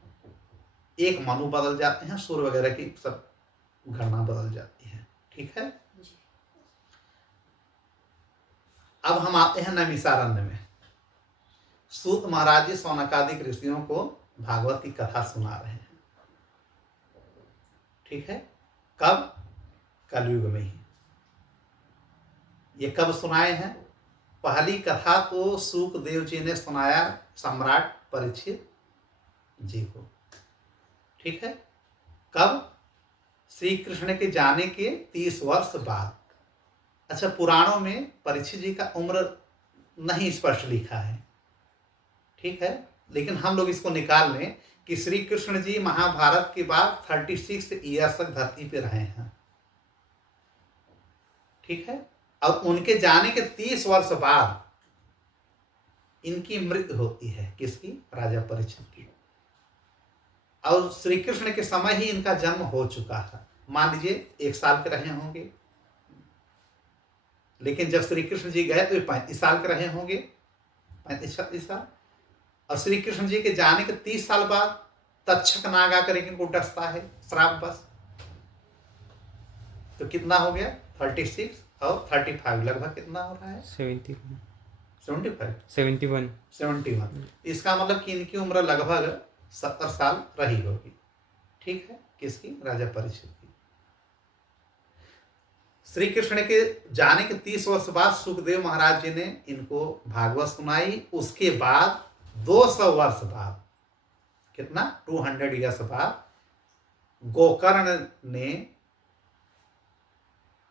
एक मनु बदल जाते हैं, सूर्य वगैरह की सब गणना बदल जाती है। ठीक है, अब हम आते हैं नैमिषारण्य में। सूत महाराज जी सौनकादिक ऋषियों को भागवत की कथा सुना रहे हैं। ठीक है, कब? कलयुग में ही। ये कब सुनाए हैं? पहली कथा तो सूकदेव जी ने सुनाया सम्राट परीक्षित जी को। ठीक है, कब? श्री कृष्ण के जाने के 30 वर्ष बाद। अच्छा, पुराणों में परीक्षित जी का उम्र नहीं स्पष्ट लिखा है। ठीक है, लेकिन हम लोग इसको निकाल लें कि श्री कृष्ण जी महाभारत के बाद 36 ईयर्स तक धरती पे रहे हैं। ठीक है, और उनके जाने के 30 वर्ष बाद इनकी मृत्यु होती है। किसकी? राजा परीक्षित की। और श्री कृष्ण के समय ही इनका जन्म हो चुका था। मान लीजिए 1 साल के रहे होंगे, लेकिन जब श्री कृष्ण जी गए तो ये 35 साल के रहे होंगे, 35-36 साल। और श्री कृष्ण जी के जाने के 30 साल बाद तक्षक नाग आकर इनको डसता है श्राप बस। तो कितना हो गया 36 और 35, लगभग कितना हो रहा है 71। इसका मतलब कि इनकी उम्र लगभग 70 साल रही होगी। ठीक है, किसकी? राजा परीक्षित की। श्री कृष्ण के जाने के 30 वर्ष बाद सुखदेव महाराज जी ने इनको भागवत सुनाई। उसके बाद 200 वर्ष बाद, कितना 200 ईयर्स बाद, गोकर्ण ने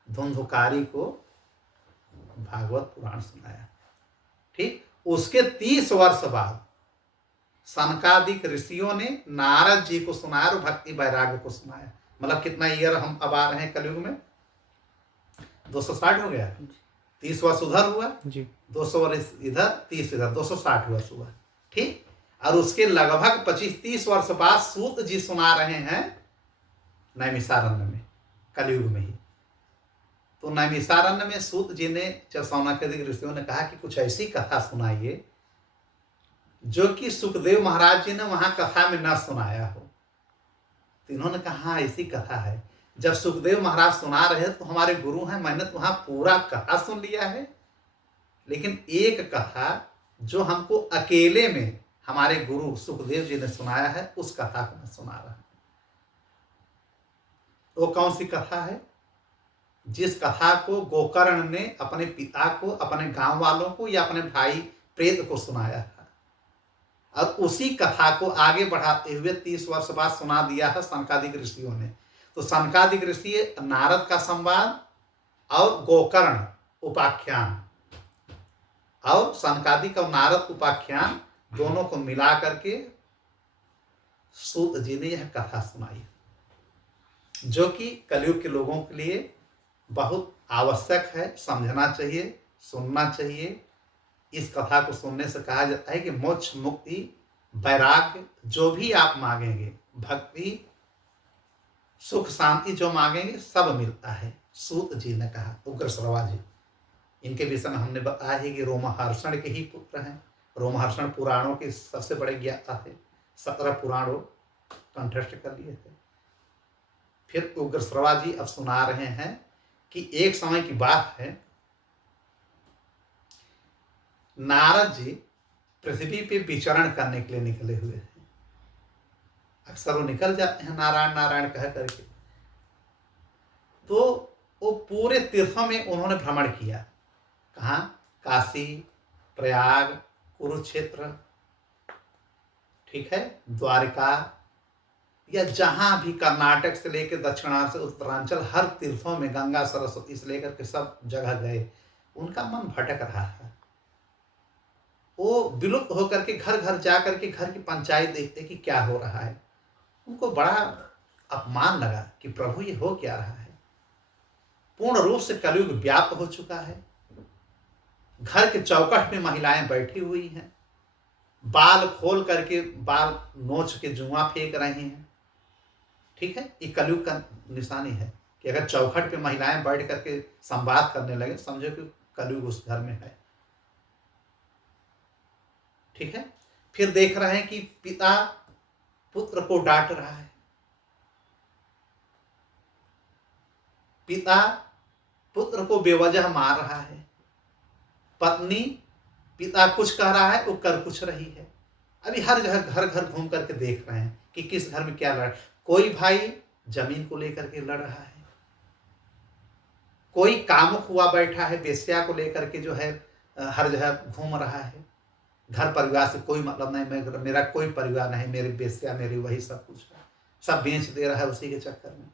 धुंधुकारी को भागवत पुराण सुनाया। ठीक, उसके 30 वर्ष बाद सनकादिक ऋषियों ने नारद जी को सुनाया और भक्ति वैराग्य को सुनाया। मतलब कितना ईयर हम अब आ रहे हैं कलयुग में? 260 हो गया। 30 वर्ष उधर हुआ जी, 200 वर्ष इधर, 30 इधर, 260 वर्ष हुआ। ठीक, और उसके लगभग 25-30 वर्ष बाद सूत जी सुना रहे हैं नैमिषारण्य में, कलयुग में ही। तो नैमिषारण्य में सूत जी ने, जब सौनकादिक ऋषियों ने कहा कि कुछ ऐसी कथा सुनाइए जो कि सुखदेव महाराज जी ने वहां कथा में न सुनाया हो, तो इन्होंने कहा हाँ ऐसी कथा है। जब सुखदेव महाराज सुना रहे तो हमारे गुरु हैं, मैंने तो वहां पूरा कथा सुन लिया है, लेकिन एक कथा जो हमको अकेले में हमारे गुरु सुखदेव जी ने सुनाया है, उस कथा को मैं सुना रहा हूं। वो कौन सी कथा है? जिस कथा को गोकर्ण ने अपने पिता को, अपने गांव वालों को या अपने भाई प्रेत को सुनाया था, और उसी कथा को आगे बढ़ाते हुए 30 वर्ष बाद सुना दिया है सनकादिक ऋषियों ने। तो सनकादिक ऋषि नारद का संवाद और गोकर्ण उपाख्यान और सनकादिक और नारद उपाख्यान दोनों को मिला करके सूत जी ने यह कथा सुनाई, जो कि कलयुग के लोगों के लिए बहुत आवश्यक है, समझना चाहिए, सुनना चाहिए। इस कथा को सुनने से कहा जाता है कि मोक्ष, मुक्ति, वैराग्य जो भी आप मांगेंगे, भक्ति, सुख, शांति जो मांगेंगे सब मिलता है। सूत जी ने कहा, उग्रश्रवा जी, इनके विषय में हमने बताया है कि रोमहर्षण के ही पुत्र हैं। रोमहर्षण पुराणों के सबसे बड़े ज्ञाता थे, 17 पुराणों कंठस्थ कर लिए थे। फिर उग्रश्रवा जी अब सुना रहे हैं कि एक समय की बात है, नारद जी पृथ्वी पे विचरण करने के लिए निकले हुए थे। अक्सर वो निकल जाते हैं नारायण नारायण कह करके। तो वो पूरे तीर्थों में उन्होंने भ्रमण किया। कहाँ? काशी, प्रयाग, कुरुक्षेत्र, ठीक है, द्वारिका, या जहां भी कर्नाटक से लेकर दक्षिणांचल से उत्तरांचल, हर तीर्थों में, गंगा, सरस्वती से लेकर के सब जगह गए। उनका मन भटक रहा था। वो विलुप्त होकर के घर घर जा करके घर की पंचायत देखते कि क्या हो रहा है। उनको बड़ा अपमान लगा कि प्रभु ये हो क्या रहा है। पूर्ण रूप से कलयुग व्याप्त हो चुका है। घर के चौखट में महिलाएं बैठी हुई हैं, बाल खोल करके, बाल नोच के जुआ फेंक रही हैं। ठीक है, ये कलयुग का निशानी है कि अगर चौखट पे महिलाएं बैठ करके संवाद करने लगे, समझो कि कलयुग उस घर में है। ठीक है, फिर देख रहे हैं कि पिता पुत्र को डांट रहा है, पिता पुत्र को बेवजह मार रहा है, पत्नी पिता कुछ कह रहा है वो कर कुछ रही है। अभी हर जगह घर घर घूम करके देख रहे हैं कि किस घर में क्या लड़। कोई भाई जमीन को लेकर के लड़ रहा है, कोई कामुक हुआ बैठा है, बेश्या को लेकर के जो है हर जगह घूम रहा है। घर परिवार से कोई मतलब नहीं, मेरा कोई परिवार नहीं, मेरी बेश्या मेरी वही सब कुछ है, सब बेच दे रहा है उसी के चक्कर में।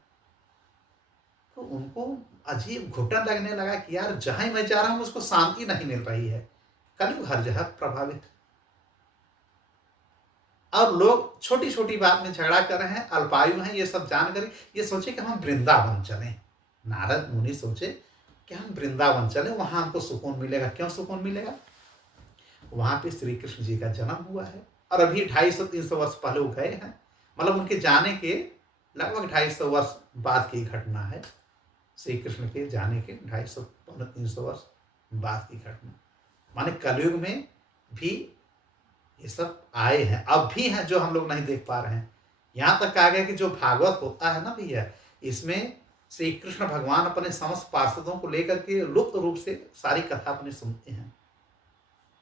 तो उनको अजीब घुटन लगने लगा कि यार जहां ही मैं जा रहा हूं उसको शांति नहीं मिल रही है। कलयुग हर जगह प्रभावित है। और लोग छोटी छोटी बात में झगड़ा कर रहे हैं, अल्पायु हैं, ये सब जानकर ये सोचे कि हम वृंदावन चलें। नारद मुनि सोचे कि हम वृंदावन चलें, वहां हमको सुकून मिलेगा। क्यों सुकून मिलेगा? वहां पे श्री कृष्ण जी का जन्म हुआ है और अभी 250-300 वर्ष पहले वो गए हैं। मतलब उनके जाने के लगभग 250 वर्ष बाद की घटना है। श्री कृष्ण के जाने के 250 पौने 300 वर्ष बाद की घटना। माने कलयुग में भी ये सब आए हैं, अब भी हैं, जो हम लोग नहीं देख पा रहे हैं। यहाँ तक कहा गया कि जो भागवत होता है ना भैया, इसमें श्री कृष्ण भगवान अपने समस्त पार्षदों को लेकर के लुप्त रूप से सारी कथा अपनी सुनते हैं।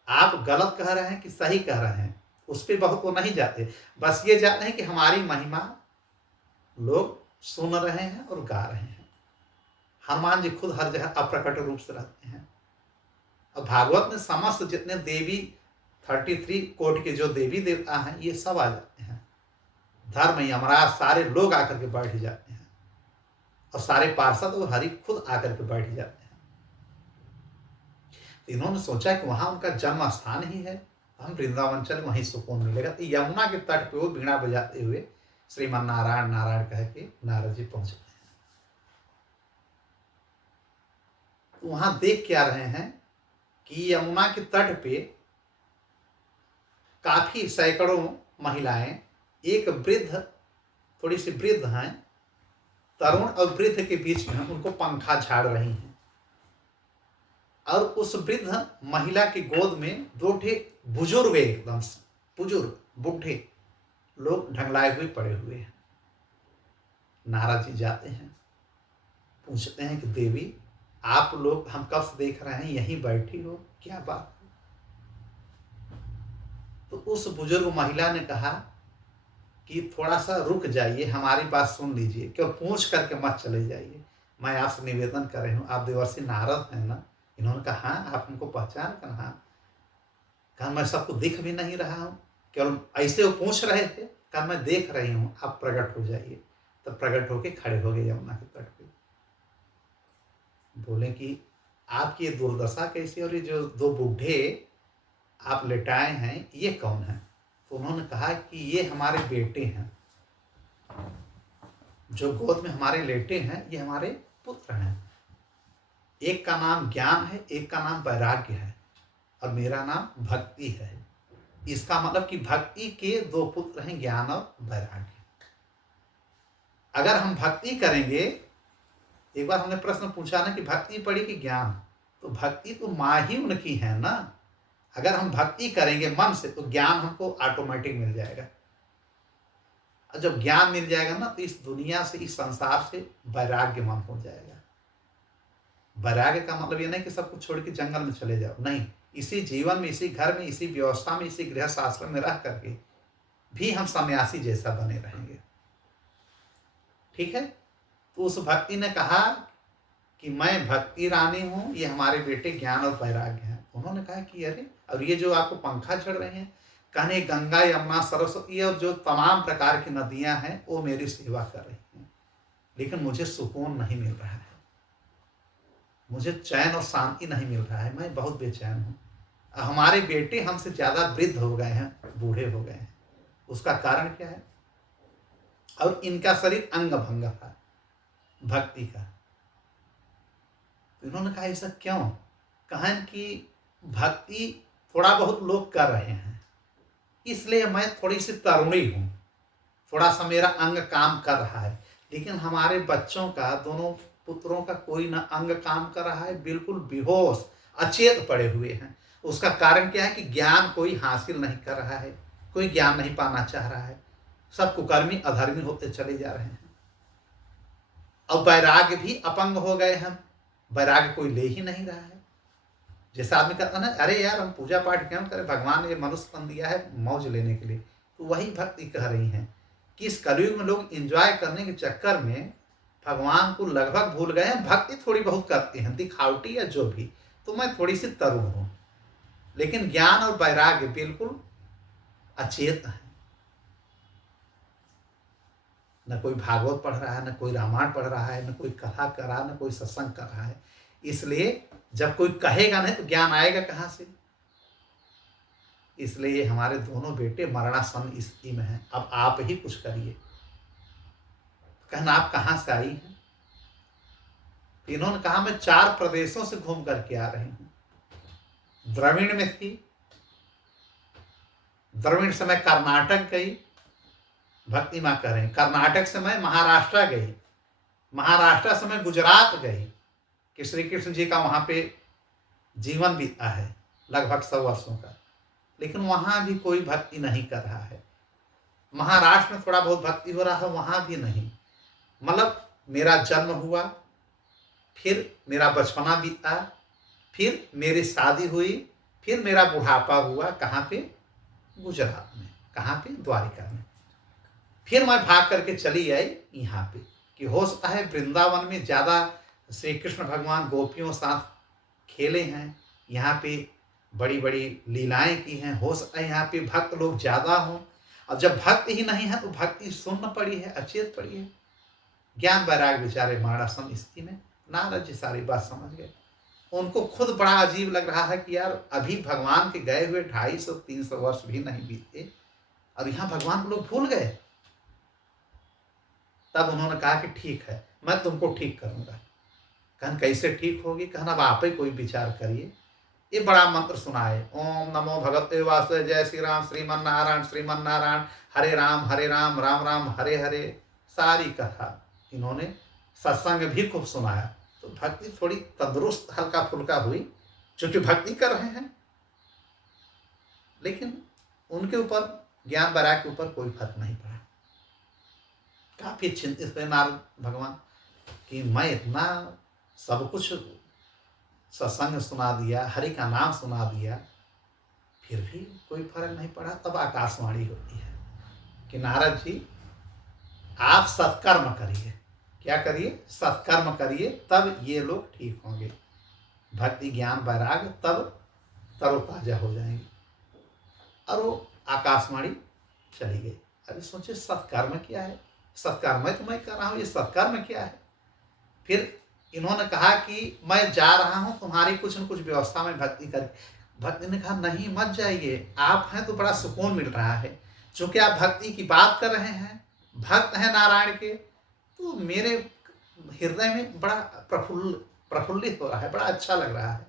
आप गलत कह रहे हैं कि सही कह रहे हैं, उस पर बहुत वो नहीं जाते, बस ये जाते हैं कि हमारी महिमा लोग सुन रहे हैं और गा रहे हैं। हनुमान जी खुद हर जगह अप्रकट रूप से रहते हैं। अब भागवत में समस्त जितने देवी 33 कोट के जो देवी देवता हैं, ये सब आ जाते हैं। धर्म यमराज सारे लोग आकर के बैठ जाते हैं, और सारे पार्षद और हरि खुद आकर के बैठ जाते हैं। तो इन्होंने सोचा कि वहां उनका जन्म स्थान ही है, हम वृंदावन चले, वहीं सुकून मिलेगा। तो यमुना के तट पे वो बीणा बजाते हुए श्रीमन नारायण नारायण कह के नारद जी पहुंचते हैं। तो वहां देख क्या रहे हैं कि यमुना के तट पे काफी सैकड़ों महिलाएं, एक वृद्ध, थोड़ी सी वृद्ध हैं, तरुण और वृद्ध के बीच में उनको पंखा झाड़ रही हैं, और उस वृद्ध महिला की गोद में दो ठे बुजुर्ग, एकदम बुजुर्ग बूढ़े लोग ढंगलाए हुए पड़े हुए हैं। नारद जी जाते हैं, पूछते हैं कि देवी आप लोग हम कब से देख रहे हैं, यहीं बैठी हो, क्या बात? तो उस बुजुर्ग महिला ने कहा कि थोड़ा सा रुक जाइए, हमारी बात सुन लीजिए, क्यों पूछ करके मत चले जाइए। मैं आपसे निवेदन कर रही हूँ, आप देवर्षि नारद हैं ना? इन्होंने कहा हाँ, आप हमको पहचान कर? हाँ। कहा मैं सबको दिख भी नहीं रहा हूँ, केवल ऐसे वो पूछ रहे थे। कहा मैं देख रही हूँ, आप प्रकट हो जाइए। तब प्रकट होके खड़े हो गए यमुना के तट पे। बोले कि आपकी ये दुर्दशा कैसी, और ये जो दो बूढ़े आप लेटाए हैं, ये कौन है? तो उन्होंने कहा कि ये हमारे बेटे हैं, जो गोद में हमारे लेटे हैं, ये हमारे पुत्र हैं। एक का नाम ज्ञान है, एक का नाम वैराग्य है, और मेरा नाम भक्ति है। इसका मतलब कि भक्ति के दो पुत्र हैं, ज्ञान और वैराग्य। अगर हम भक्ति करेंगे, एक बार हमने प्रश्न पूछा ना कि भक्ति पड़ी कि ज्ञान, तो भक्ति तो माँ ही उनकी है ना। अगर हम भक्ति करेंगे मन से, तो ज्ञान हमको ऑटोमेटिक मिल जाएगा, और जब ज्ञान मिल जाएगा ना, तो इस दुनिया से, इस संसार से वैराग्य मन हो जाएगा। वैराग्य का मतलब ये नहीं कि सब कुछ छोड़ के जंगल में चले जाओ, नहीं। इसी जीवन में, इसी घर में, इसी व्यवस्था में, इसी गृहस्थ आश्रम में रह करके भी हम सन्यासी जैसा बने रहेंगे। ठीक है? तो उस भक्ति ने कहा कि मैं भक्ति रानी हूं, ये हमारे बेटे ज्ञान और वैराग्य हैं। उन्होंने कहा कि अरे, और ये जो आपको पंखा चढ़ रहे हैं, कहने गंगा यमुना सरस्वती और जो तमाम प्रकार की नदियां हैं, वो मेरी सेवा कर रही हैं, लेकिन मुझे सुकून नहीं मिल रहा है, मुझे चैन और शांति नहीं मिल रहा है, मैं बहुत बेचैन हूँ। हमारे बेटे हमसे ज्यादा वृद्ध हो गए हैं, बूढ़े हो गए हैं। उसका कारण क्या है? और इनका शरीर अंग भंग था भक्ति का। तो इन्होंने कहा ऐसा क्यों? कहा कि भक्ति थोड़ा बहुत लोग कर रहे हैं, इसलिए मैं थोड़ी सी तरुणी हूँ, थोड़ा सा मेरा अंग काम कर रहा है, लेकिन हमारे बच्चों का, दोनों पुत्रों का कोई ना अंग काम कर रहा है, बिल्कुल बेहोश अचेत पड़े हुए हैं। उसका कारण क्या है कि ज्ञान कोई हासिल नहीं कर रहा है, कोई ज्ञान नहीं पाना चाह रहा है, सब कुकर्मी अधर्मी होते चले जा रहे हैं। और वैराग्य भी अपंग हो गए हैं, वैराग्य कोई ले ही नहीं रहा है। जैसे आदमी कहता ना, अरे यार हम पूजा पाठ क्यों करें, भगवान ने ये मनुष्य तन दिया है मौज लेने के लिए। तो वही भक्ति कह रही हैं कि इस कलयुग में लोग एंजॉय करने के चक्कर में भगवान को लगभग भूल गए हैं। भक्ति थोड़ी बहुत करते हैं, दिखावटी या जो भी, तो मैं थोड़ी सी तरुण हूँ, लेकिन ज्ञान और वैराग्य बिल्कुल अचेत है। न कोई भागवत पढ़ रहा है, न कोई रामायण पढ़ रहा है, न कोई कथा कर रहा है, न कोई सत्संग कर रहा है। इसलिए जब कोई कहेगा नहीं तो ज्ञान आएगा कहाँ से? इसलिए हमारे दोनों बेटे मरणासन स्थिति में हैं। अब आप ही कुछ करिए। कहना आप कहाँ से आई हैं? इन्होंने कहा मैं 4 प्रदेशों से घूम करके आ रही हूँ। द्रविड़ में थी, द्रविड़ से मैं कर्नाटक गई, भक्ति माँ कर रहे हैं। कर्नाटक से मैं महाराष्ट्र गई, महाराष्ट्र से मैं गुजरात गई कि श्री कृष्ण जी का वहाँ पे जीवन बीता है लगभग 100 वर्षों का, लेकिन वहाँ भी कोई भक्ति नहीं कर रहा है। महाराष्ट्र में थोड़ा बहुत भक्ति हो रहा है, वहाँ भी नहीं। मतलब मेरा जन्म हुआ, फिर मेरा बचपना बीता, फिर मेरी शादी हुई, फिर मेरा बुढ़ापा हुआ। कहाँ पे? गुजरात में। कहाँ पे? द्वारिका में। फिर मैं भाग करके चली आई यहाँ पे कि हो सकता है वृंदावन में ज़्यादा श्री कृष्ण भगवान गोपियों साथ खेले हैं, यहाँ पे बड़ी बड़ी लीलाएं की हैं, हो सकता है यहाँ पे भक्त लोग ज़्यादा हों। और जब भक्त ही नहीं है तो भक्ति सुन्न पड़ी है, अचेत पड़ी है। ज्ञान वैराग बेचारे माड़ासन स्थिति में। नारद जी सारी बात समझ गए। उनको खुद बड़ा अजीब लग रहा है कि यार अभी भगवान के गए हुए 250-300 वर्ष भी नहीं बीते और यहाँ भगवान को लोग भूल गए। तब उन्होंने कहा कि ठीक है, मैं तुमको ठीक करूंगा। कहन कैसे ठीक होगी? कहना अब आप ही कोई विचार करिए। ये बड़ा मंत्र सुनाए, ओम नमो भगवते वासुदेव, जय श्री राम, श्रीमन नारायण, हरे राम राम राम हरे हरे। सारी कथा इन्होंने सत्संग भी खूब सुनाया। तो भक्ति थोड़ी तंदुरुस्त हल्का फुल्का हुई, क्योंकि भक्ति कर रहे हैं। लेकिन उनके ऊपर ज्ञान वैराग्य के ऊपर कोई फर्क नहीं पड़ा। काफी चिंतित हुए नारद भगवान कि मैं इतना सब कुछ सत्संग सुना दिया, हरि का नाम सुना दिया, फिर भी कोई फर्क नहीं पड़ा। तब आकाशवाणी होती है कि नारद जी आप सत्कर्म करिए। क्या करिए? सत्कर्म करिए, तब ये लोग ठीक होंगे। भक्ति ज्ञान वैराग्य तब तरोताजा हो जाएंगे। और वो आकाशवाणी चली गई। अभी सोचे सत्कर्म क्या है? सत्कर्म तो मैं कर रहा हूँ, ये सत्कर्म क्या है? फिर इन्होंने कहा कि मैं जा रहा हूँ तुम्हारी कुछ न कुछ व्यवस्था में भक्ति कर। भक्ति ने कहा नहीं मत जाइए, आप हैं तो बड़ा सुकून मिल रहा है। चूंकि आप भक्ति की बात कर रहे हैं, भक्त हैं नारायण के, तो मेरे हृदय में बड़ा प्रफुल्लित हो रहा है, बड़ा अच्छा लग रहा है।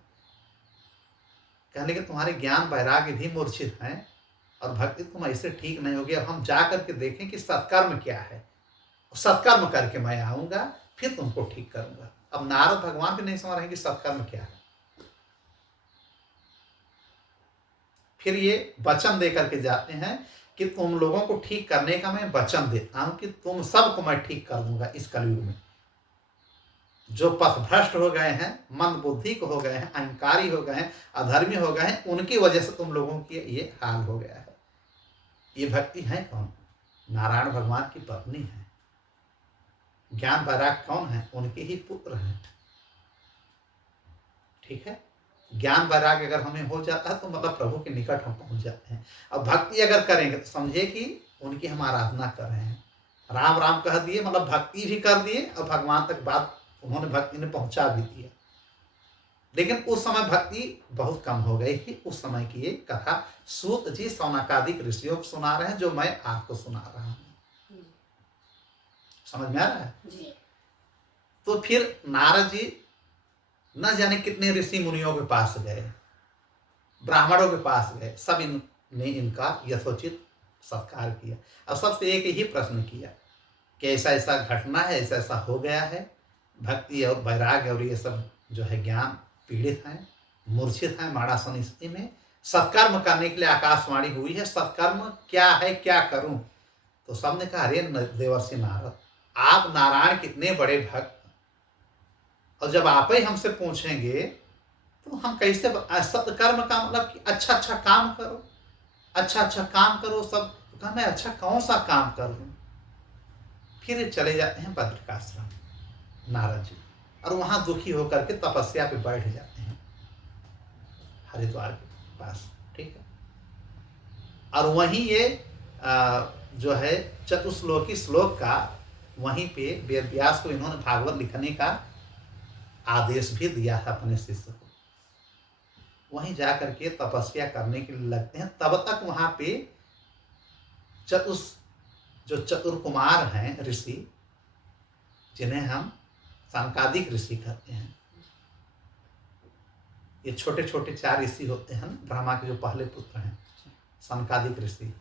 कहने के तुम्हारे ज्ञान वैराग्य भी मूर्छित हैं और भक्ति तुम ऐसे ठीक नहीं होगी। अब हम जा करके देखें कि सत्कर्म क्या है, सत्कर्म करके मैं आऊंगा, फिर तुमको ठीक करूंगा। अब नारद भगवान भी नहीं समझ रहे कि सत्कर्म क्या है। फिर ये वचन दे करके जाते हैं कि तुम लोगों को ठीक करने का मैं वचन देता हूं कि तुम सबको मैं ठीक कर दूंगा इस कलयुग में। जो पथ भ्रष्ट हो गए हैं, मंद बुद्धि को हो गए हैं, अहंकारी हो गए हैं, अधर्मी हो गए हैं, उनकी वजह से तुम लोगों की ये हाल हो गया है। ये भक्ति है कौन? नारायण भगवान की पत्नी है। ज्ञान वैराग्य कौन है? उनके ही पुत्र हैं। ठीक है, ज्ञान वैराग्य अगर हमें हो जाता है तो मतलब प्रभु के निकट हम पहुंच जाते हैं। अब भक्ति अगर करेंगे तो समझे कि उनकी हम आराधना कर रहे हैं। राम राम कह दिए मतलब भक्ति भी कर दिए और भगवान तक बात उन्होंने भक्ति ने पहुंचा भी दिया। लेकिन उस समय भक्ति बहुत कम हो गई थी। उस समय की ये कथा सूत जी सौनकादिक ऋषियों को सुना रहे हैं, जो मैं आपको सुना रहा हूं। समझ में आ रहा है जी? तो फिर नारद जी न जाने कितने ऋषि मुनियों के पास गए, ब्राह्मणों के पास गए, सब ने इनका यथोचित सत्कार किया। अब सबसे एक ही प्रश्न किया कि ऐसा ऐसा घटना है, ऐसा ऐसा हो गया है, भक्ति और वैराग्य और ये सब जो है ज्ञान पीड़ित हैं, मूर्छित हैं, माड़ासन स्थिति में। सत्कर्म करने के लिए आकाशवाणी हुई है, सत्कर्म क्या है, क्या करूं? तो सबने कहा अरे देवर्षि नारद, आप नारायण कितने बड़े भक्त, और जब आप ही हमसे पूछेंगे तो हम कैसे? सत्कर्म का मतलब कि अच्छा अच्छा काम करो, अच्छा अच्छा काम करो सब। तो कहा मैं अच्छा कौन सा काम कर लूं? फिर चले जाते हैं बद्रिकाश्रम नारद जी, और वहां दुखी होकर के तपस्या पे बैठ जाते हैं हरिद्वार के पास। ठीक है, और वहीं ये जो है चतुश्लोकी श्लोक का वहीं पे वेद व्यास को इन्होंने भागवत लिखने का आदेश भी दिया था अपने शिष्य को। वहीं जाकर के तपस्या करने के लिए लगते हैं। तब तक वहां पे जो चतुर कुमार हैं ऋषि, जिन्हें हम सनकादिक ऋषि कहते हैं, ये छोटे छोटे 4 ऋषि होते हैं ब्रह्मा के जो पहले पुत्र हैं, सनकादिक ऋषि,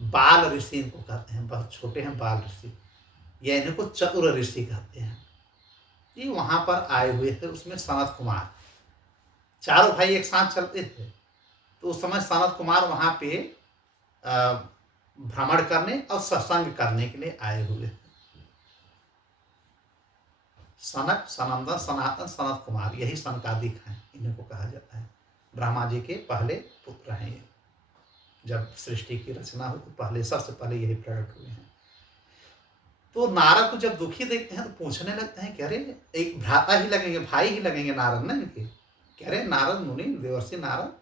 बाल ऋषि इनको कहते हैं, बहुत छोटे हैं बाल ऋषि, या इनको चतुर ऋषि कहते हैं। ये वहां पर आए हुए थे, उसमें सनत कुमार, चारों भाई एक साथ चलते थे। तो उस समय सनत कुमार वहां पे भ्रमण करने और सत्संग करने के लिए आए हुए थे। सनक, सनंदन, सनातन, सनत कुमार, यही सनकादिक हैं, इनको कहा जाता है। ब्रह्मा जी के पहले पुत्र हैं ये। जब सृष्टि की रचना हुई तो पहले, सबसे पहले यही प्रकट हुए हैं। तो नारद को जब दुखी देखते हैं तो पूछने लगते हैं कि अरे एक भ्राता ही लगेंगे, भाई ही लगेंगे नारद ना इनके। कह रहे नारद मुनि, देवर्षि नारद,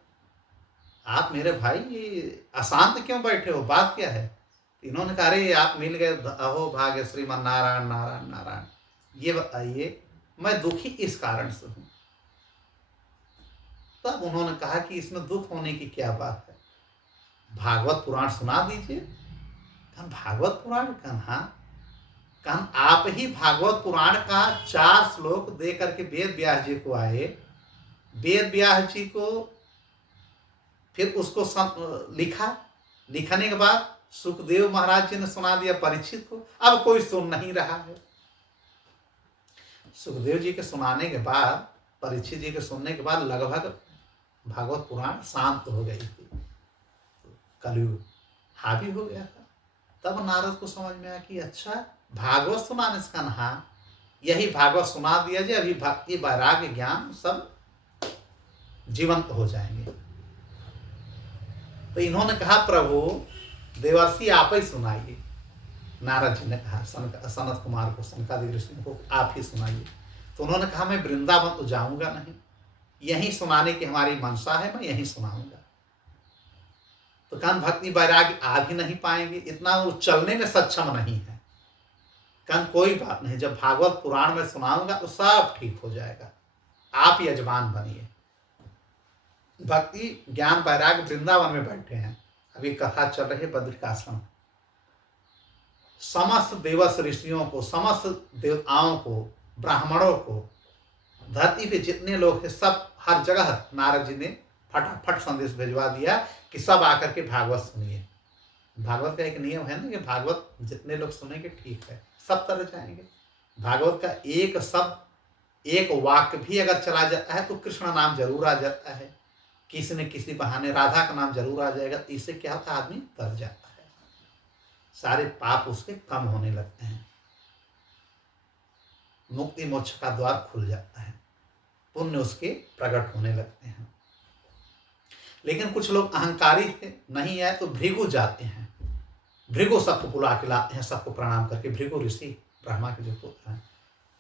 आप मेरे भाई ये अशांत क्यों बैठे हो, बात क्या है? इन्होंने कहा अरे आप मिल गए, अहो भाग्य, श्रीमन नारायण नारायण नारायण, ये बताइए मैं दुखी इस कारण से हूं। तब उन्होंने कहा कि इसमें दुख होने की क्या बात है, भागवत पुराण सुना दीजिए। कहा भागवत पुराण? कहा आप ही भागवत पुराण का 4 श्लोक दे करके वेद व्यास जी को आए। वेद व्यास जी को फिर उसको लिखा, लिखने के बाद सुखदेव महाराज जी ने सुना दिया परीक्षित को। अब कोई सुन नहीं रहा है। सुखदेव जी के सुनाने के बाद, परीक्षित जी के सुनने के बाद लगभग भागवत पुराण शांत हो गई थी, कलयुग हावी हो गया था। तब नारद को समझ में आया कि अच्छा भागवत सुनाने से कहा, यही भागवत सुना दिया जाए, अभी भक्ति वैराग्य ज्ञान सब जीवंत हो जाएंगे। तो इन्होंने कहा प्रभु देवर्षि आप ही सुनाइए। नारद जी ने कहा सनत कुमार को, सनकादिक ऋषि को, आप ही सुनाइए। तो उन्होंने कहा मैं वृंदावन तो जाऊंगा नहीं, यहीं सुनाने की हमारी मनसा है, मैं यहीं सुनाऊंगा। तो कन भक्ति वैराग्य आ भी नहीं पाएंगे, इतना वो चलने में सक्षम नहीं है। कन कोई बात नहीं, जब भागवत पुराण में सुनाऊंगा तो सब ठीक हो जाएगा, आप यजमान बनिए। भक्ति ज्ञान वैराग्य वृंदावन में बैठे हैं, अभी कथा चल रही है बद्रिकाश्रम। समस्त देवस ऋषियों को, समस्त देवताओं को, ब्राह्मणों को, धरती पे जितने लोग हैं सब, हर जगह नारद जी ने फटाफट संदेश भिजवा दिया कि सब आकर के भागवत सुनिए। भागवत का एक नियम है ना कि भागवत जितने लोग सुनेंगे ठीक है, सब तरह जाएंगे। भागवत का एक शब्द, एक वाक्य भी अगर चला जाता है तो कृष्ण नाम जरूर आ जाता है, किसी न किसी बहाने राधा का नाम जरूर आ जाएगा। तो इससे क्या होता है, आदमी तर जाता है, सारे पाप उसके कम होने लगते हैं, मुक्ति मोक्ष का द्वार खुल जाता है, पुण्य उसके प्रकट होने लगते हैं। लेकिन कुछ लोग अहंकारी थे, नहीं आए तो भृगु जाते हैं। भृगु सबको बुला के लाते हैं, सबको प्रणाम करके। भृगु ऋषि ब्रह्मा के जो पुत्र हैं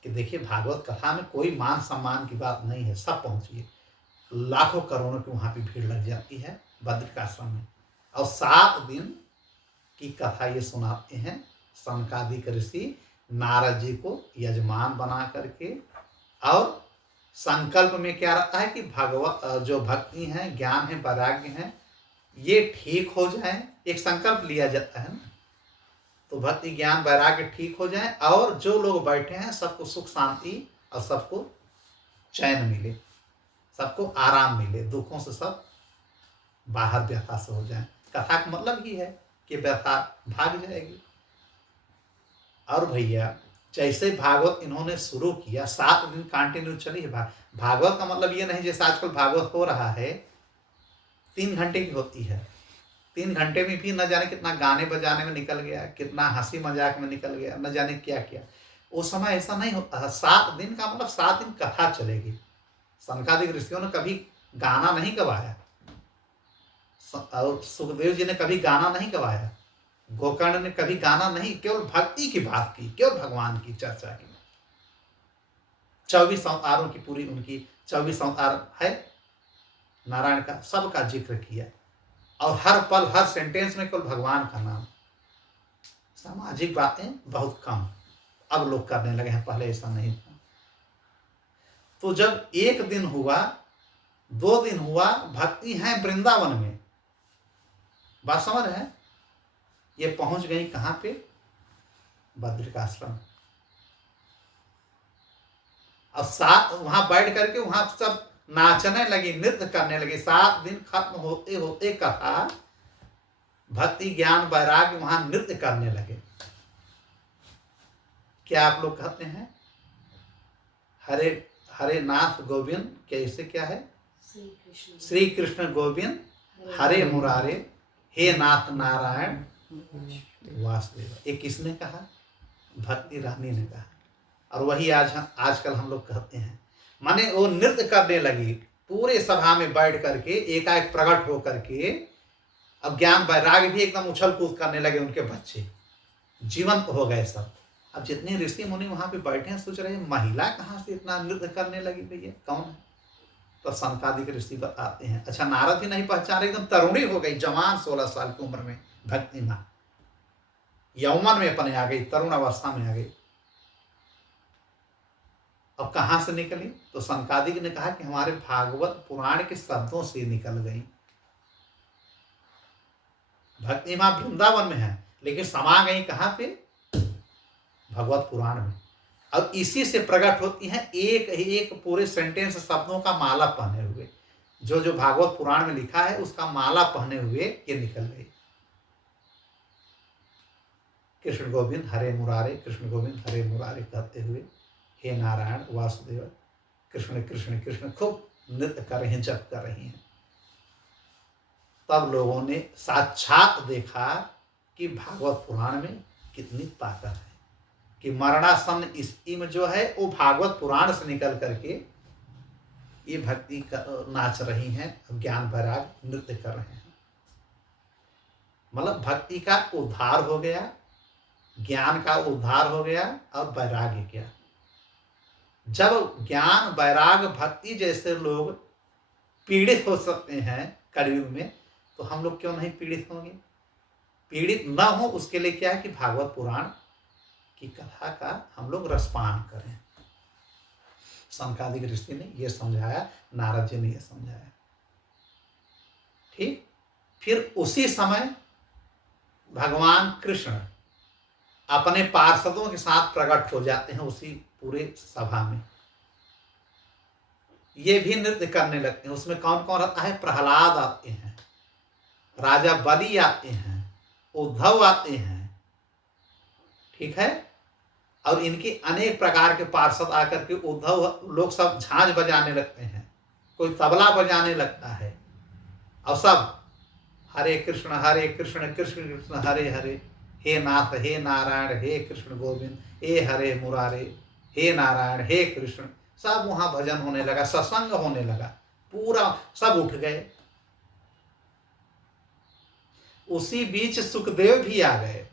कि देखिए भागवत कथा में कोई मान सम्मान की बात नहीं है, सब पहुंचिए। लाखों करोड़ों की वहां पे भीड़ लग जाती है बद्रिकाश्रम में, और 7 दिन की कथा ये सुनाते हैं सनकादिक ऋषि नारद जी को यजमान बना करके। और संकल्प में क्या रहता है कि भगवत जो भक्ति है, ज्ञान है, वैराग्य है, ये ठीक हो जाए। एक संकल्प लिया जाता है ना, तो भक्ति ज्ञान वैराग्य ठीक हो जाए और जो लोग बैठे हैं सबको सुख शांति और सबको चैन मिले, सबको आराम मिले, दुखों से सब बाहर व्यथा से हो जाए। कथा का मतलब ही है कि व्यथा भाग जाएगी। और भैया जैसे भागवत इन्होंने शुरू किया, 7 दिन कंटिन्यू चली है। भागवत का मतलब ये नहीं जैसे आजकल भागवत हो रहा है 3 घंटे की होती है, 3 घंटे में भी न जाने कितना गाने बजाने में निकल गया, कितना हंसी मजाक में निकल गया, न जाने क्या क्या। उस समय ऐसा नहीं होता है। 7 दिन का मतलब 7 दिन कथा चलेगी। सनकादिक ऋषियों ने कभी गाना नहीं गवाया, और सुखदेव जी ने कभी गाना नहीं गवाया, गोकर्ण ने कभी गाना नहीं, केवल भक्ति की बात की, केवल भगवान की चर्चा की। 24 अवतारों की पूरी उनकी 24 अवतार है नारायण का, सबका जिक्र किया, और हर पल हर सेंटेंस में केवल भगवान का नाम। सामाजिक बातें बहुत कम अब लोग करने लगे हैं, पहले ऐसा नहीं था। तो जब 1 दिन हुआ, 2 दिन हुआ, भक्ति है वृंदावन में, बात समझ रहे हैं। ये पहुंच गई कहां पे, बद्रिकाश्रम। और 7 वहां बैठ करके वहां सब नाचने लगी, नृत्य करने लगे। 7 दिन खत्म होते होते कथा भक्ति ज्ञान वैराग्य वहां नृत्य करने लगे। क्या आप लोग कहते हैं हरे हरे नाथ गोविंद, कैसे क्या है? श्री कृष्ण गोविंद हरे मुरारे, हे नाथ नारायण वासुदेव। ये किसने कहा? भक्ति रानी ने कहा। और वही आजकल हम लोग कहते हैं। माने वो नृत्य करने लगी पूरे सभा में बैठ करके, एकाएक प्रकट हो करके। अब ज्ञान वैराग्य भी एकदम उछल कूद करने लगे, उनके बच्चे जीवंत हो गए सब। अब जितने ऋषि मुनि वहां पे बैठे हैं सोच रहे हैं महिला कहाँ से इतना नृत्य करने लगी, भैया कौन है? तो सनकादिक ऋषि बताते हैं। अच्छा, नारद भी नहीं पहचान रहे, एकदम तरुणी हो गई, जवान 16 साल की उम्र में भक्ति माँ यौवन में अपने आ गई, तरुण अवस्था में आ गई। अब कहां से निकली? तो सनकादिक ने कहा कि हमारे भागवत पुराण के शब्दों से निकल गई। भक्ति माँ वृंदावन में है, लेकिन समा गई कहां पे? भगवत पुराण में। अब इसी से प्रकट होती हैं एक एक पूरे सेंटेंस शब्दों का माला पहने हुए। जो जो भागवत पुराण में लिखा है उसका माला पहने हुए ये निकल गई। कृष्ण गोविंद हरे मुरारे, कृष्ण गोविंद हरे मुरारे कहते हुए हे नारायण वासुदेव, कृष्ण कृष्ण कृष्ण खूब नृत्य कर रहे हैं, जप कर रही हैं। तब लोगों ने साक्षात देखा कि भागवत पुराण में कितनी ताकत है, कि मरणासन्न स्थिति में जो है वो भागवत पुराण से निकल करके ये भक्ति नाच रही हैं, ज्ञान वैराग्य नृत्य कर रहे हैं। मतलब भक्ति का उद्धार हो गया, ज्ञान का उद्धार हो गया और वैराग्य क्या। जब ज्ञान वैराग्य भक्ति जैसे लोग पीड़ित हो सकते हैं कलयुग में, तो हम लोग क्यों नहीं पीड़ित होंगे? पीड़ित न हो उसके लिए क्या है कि भागवत पुराण की कथा का हम लोग रसपान करें। सनकादिक ऋषि ने यह समझाया, नारद जी ने यह समझाया। ठीक। फिर उसी समय भगवान कृष्ण अपने पार्षदों के साथ प्रकट हो जाते हैं उसी पूरे सभा में। ये भी नृत्य करने लगते हैं। उसमें कौन कौन रहता है? प्रहलाद आते हैं, राजा बलि आते हैं, उद्धव आते हैं, ठीक है। और इनके अनेक प्रकार के पार्षद आकर के उद्धव लोग सब झांझ बजाने लगते हैं, कोई तबला बजाने लगता है, और सब हरे कृष्ण कृष्ण कृष्ण हरे हरे, हे नाथ हे नारायण हे कृष्ण गोविंद, हे हरे मुरारे, हे नारायण हे कृष्ण। सब वहां भजन होने लगा, सत्संग होने लगा, पूरा सब उठ गए। उसी बीच सुखदेव भी आ गए।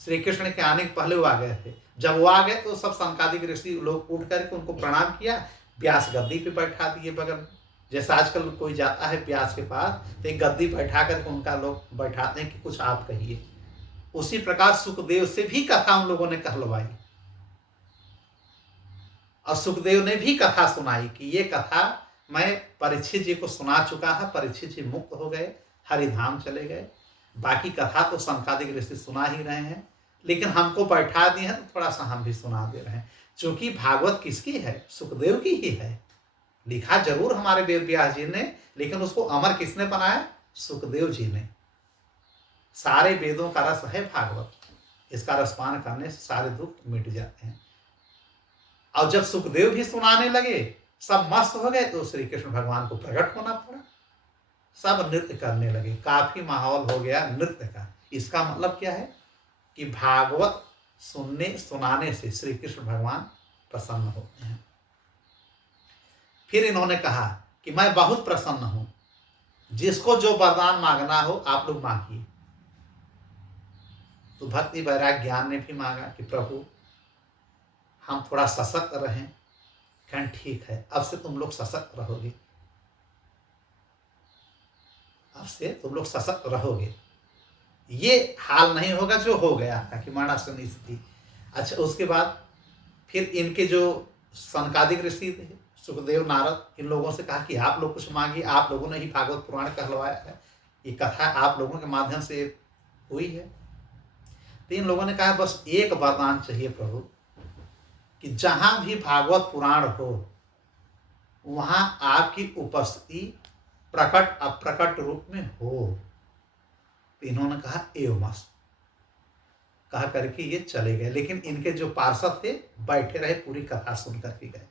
श्री कृष्ण के आने के पहले वो आ गए थे। जब वो आ गए तो सब सनकादिक ऋषि लोग उठ करके उनको प्रणाम किया, व्यास गद्दी पे बैठा दिए बगल में। जैसे आजकल कोई जाता है व्यास के पास तो एक गद्दी बैठा करके उनका लोग बैठाते हैं कि कुछ आप कहिए। उसी प्रकार सुखदेव से भी कथा उन लोगों ने कहलवाई, और सुखदेव ने भी कथा सुनाई कि ये कथा मैं परीक्षित जी को सुना चुका है, परीक्षित जी मुक्त हो गए, हरिधाम चले गए। बाकी कथा तो सनकादिक ऋषि सुना ही रहे हैं, लेकिन हमको बैठा दिए हैं तो थोड़ा सा हम भी सुना दे रहे हैं। क्योंकि भागवत किसकी है? सुखदेव की ही है। लिखा जरूर हमारे वेद व्यास जी ने, लेकिन उसको अमर किसने बनाया? सुखदेव जी ने। सारे वेदों का रस है भागवत, इसका रसपान करने से सारे दुख मिट जाते हैं। और जब सुखदेव भी सुनाने लगे, सब मस्त हो गए, तो श्री कृष्ण भगवान को प्रकट होना पड़ा। सब नृत्य करने लगे, काफी माहौल हो गया नृत्य का। इसका मतलब क्या है कि भागवत सुनाने से श्री कृष्ण भगवान प्रसन्न होते हैं। फिर इन्होंने कहा कि मैं बहुत प्रसन्न हूं, जिसको जो वरदान मांगना हो आप लोग मांगिए। तो भक्ति वैराग्य ज्ञान ने भी मांगा कि प्रभु हम थोड़ा सशक्त रहें। कहन ठीक है, अब से तुम लोग सशक्त रहोगे, अब से तुम लोग सशक्त रहोगे। ये हाल नहीं होगा जो हो गया था कि मरणासन्न स्थिति। अच्छा, उसके बाद फिर इनके जो सनकादिक ऋषि थे, सुखदेव नारद, इन लोगों से कहा कि आप लोग कुछ मांगिए, आप लोगों ने ही भागवत पुराण कहलवाया है, ये कथा आप लोगों के माध्यम से हुई है। तो इन लोगों ने कहा बस एक वरदान चाहिए प्रभु, कि जहां भी भागवत पुराण हो वहां आपकी उपस्थिति प्रकट अप्रकट रूप में हो। तो इन्होंने कहा एवमस्त, कहा करके ये चले गए। लेकिन इनके जो पार्षद थे बैठे रहे, पूरी कथा सुन करके गए,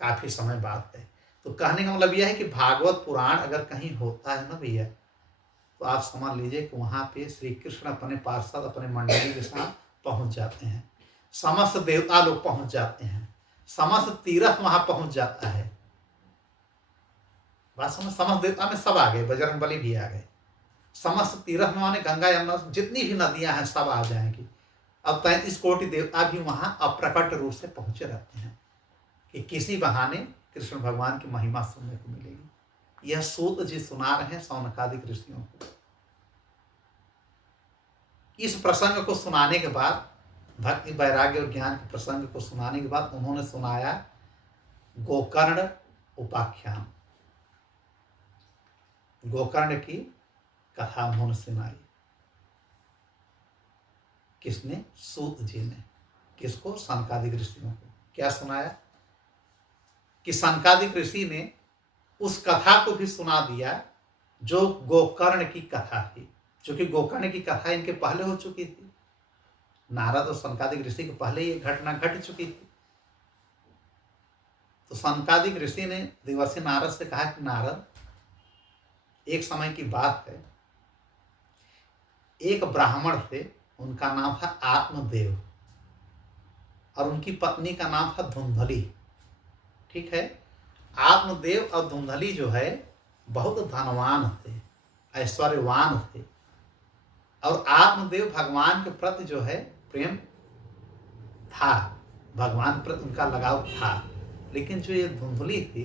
काफी समय बाद गए। तो कहने का मतलब यह है कि भागवत पुराण अगर कहीं होता है ना भैया, तो आप समझ लीजिए कि वहां पे श्री कृष्ण अपने पार्षद अपने मंडली के साथ पहुंच जाते हैं, समस्त देवता लोग पहुंच जाते हैं, समस्त तीर्थ वहां पहुंच जाता है। बात समझ, समस्त देवता में सब आ गए, बजरंग बली भी आ गए, समस्त तीर्थ में माने गंगा यमुना जितनी भी नदियां हैं सब आ जाएंगी। अब 33 कोटि देवता भी वहां अप्रकट रूप से पहुंचे रहते हैं कि किसी बहाने कृष्ण भगवान की महिमा सुनने को मिलेगी। यह सूत जी सुना रहे हैं शौनकादिक ऋषियों को। इस प्रसंग को सुनाने के बाद, भक्ति वैराग्य और ज्ञान के प्रसंग को सुनाने के बाद उन्होंने सुनाया गोकर्ण उपाख्यान। गोकर्ण की कथा उन्होंने सुनाई। किसने? सूत जी ने। किसको? सनकादिक ऋषियों को। क्या सुनाया कि सनकादिक ऋषि ने उस कथा को भी सुना दिया जो गोकर्ण की कथा थी, क्योंकि गोकर्ण की कथा इनके पहले हो चुकी थी। नारद और सनकादिक ऋषि के पहले ये घटना घट चुकी थी। तो सनकादिक ऋषि ने देवर्षि नारद से कहा कि नारद, एक समय की बात है, एक ब्राह्मण थे, उनका नाम था आत्मदेव और उनकी पत्नी का नाम था धुंधली। ठीक है, आत्मदेव और धुंधली जो है बहुत धनवान थे, ऐश्वर्यवान थे, और आत्मदेव भगवान के प्रति जो है प्रेम था, भगवान प्रति उनका लगाव था। लेकिन जो ये धुंधली थी,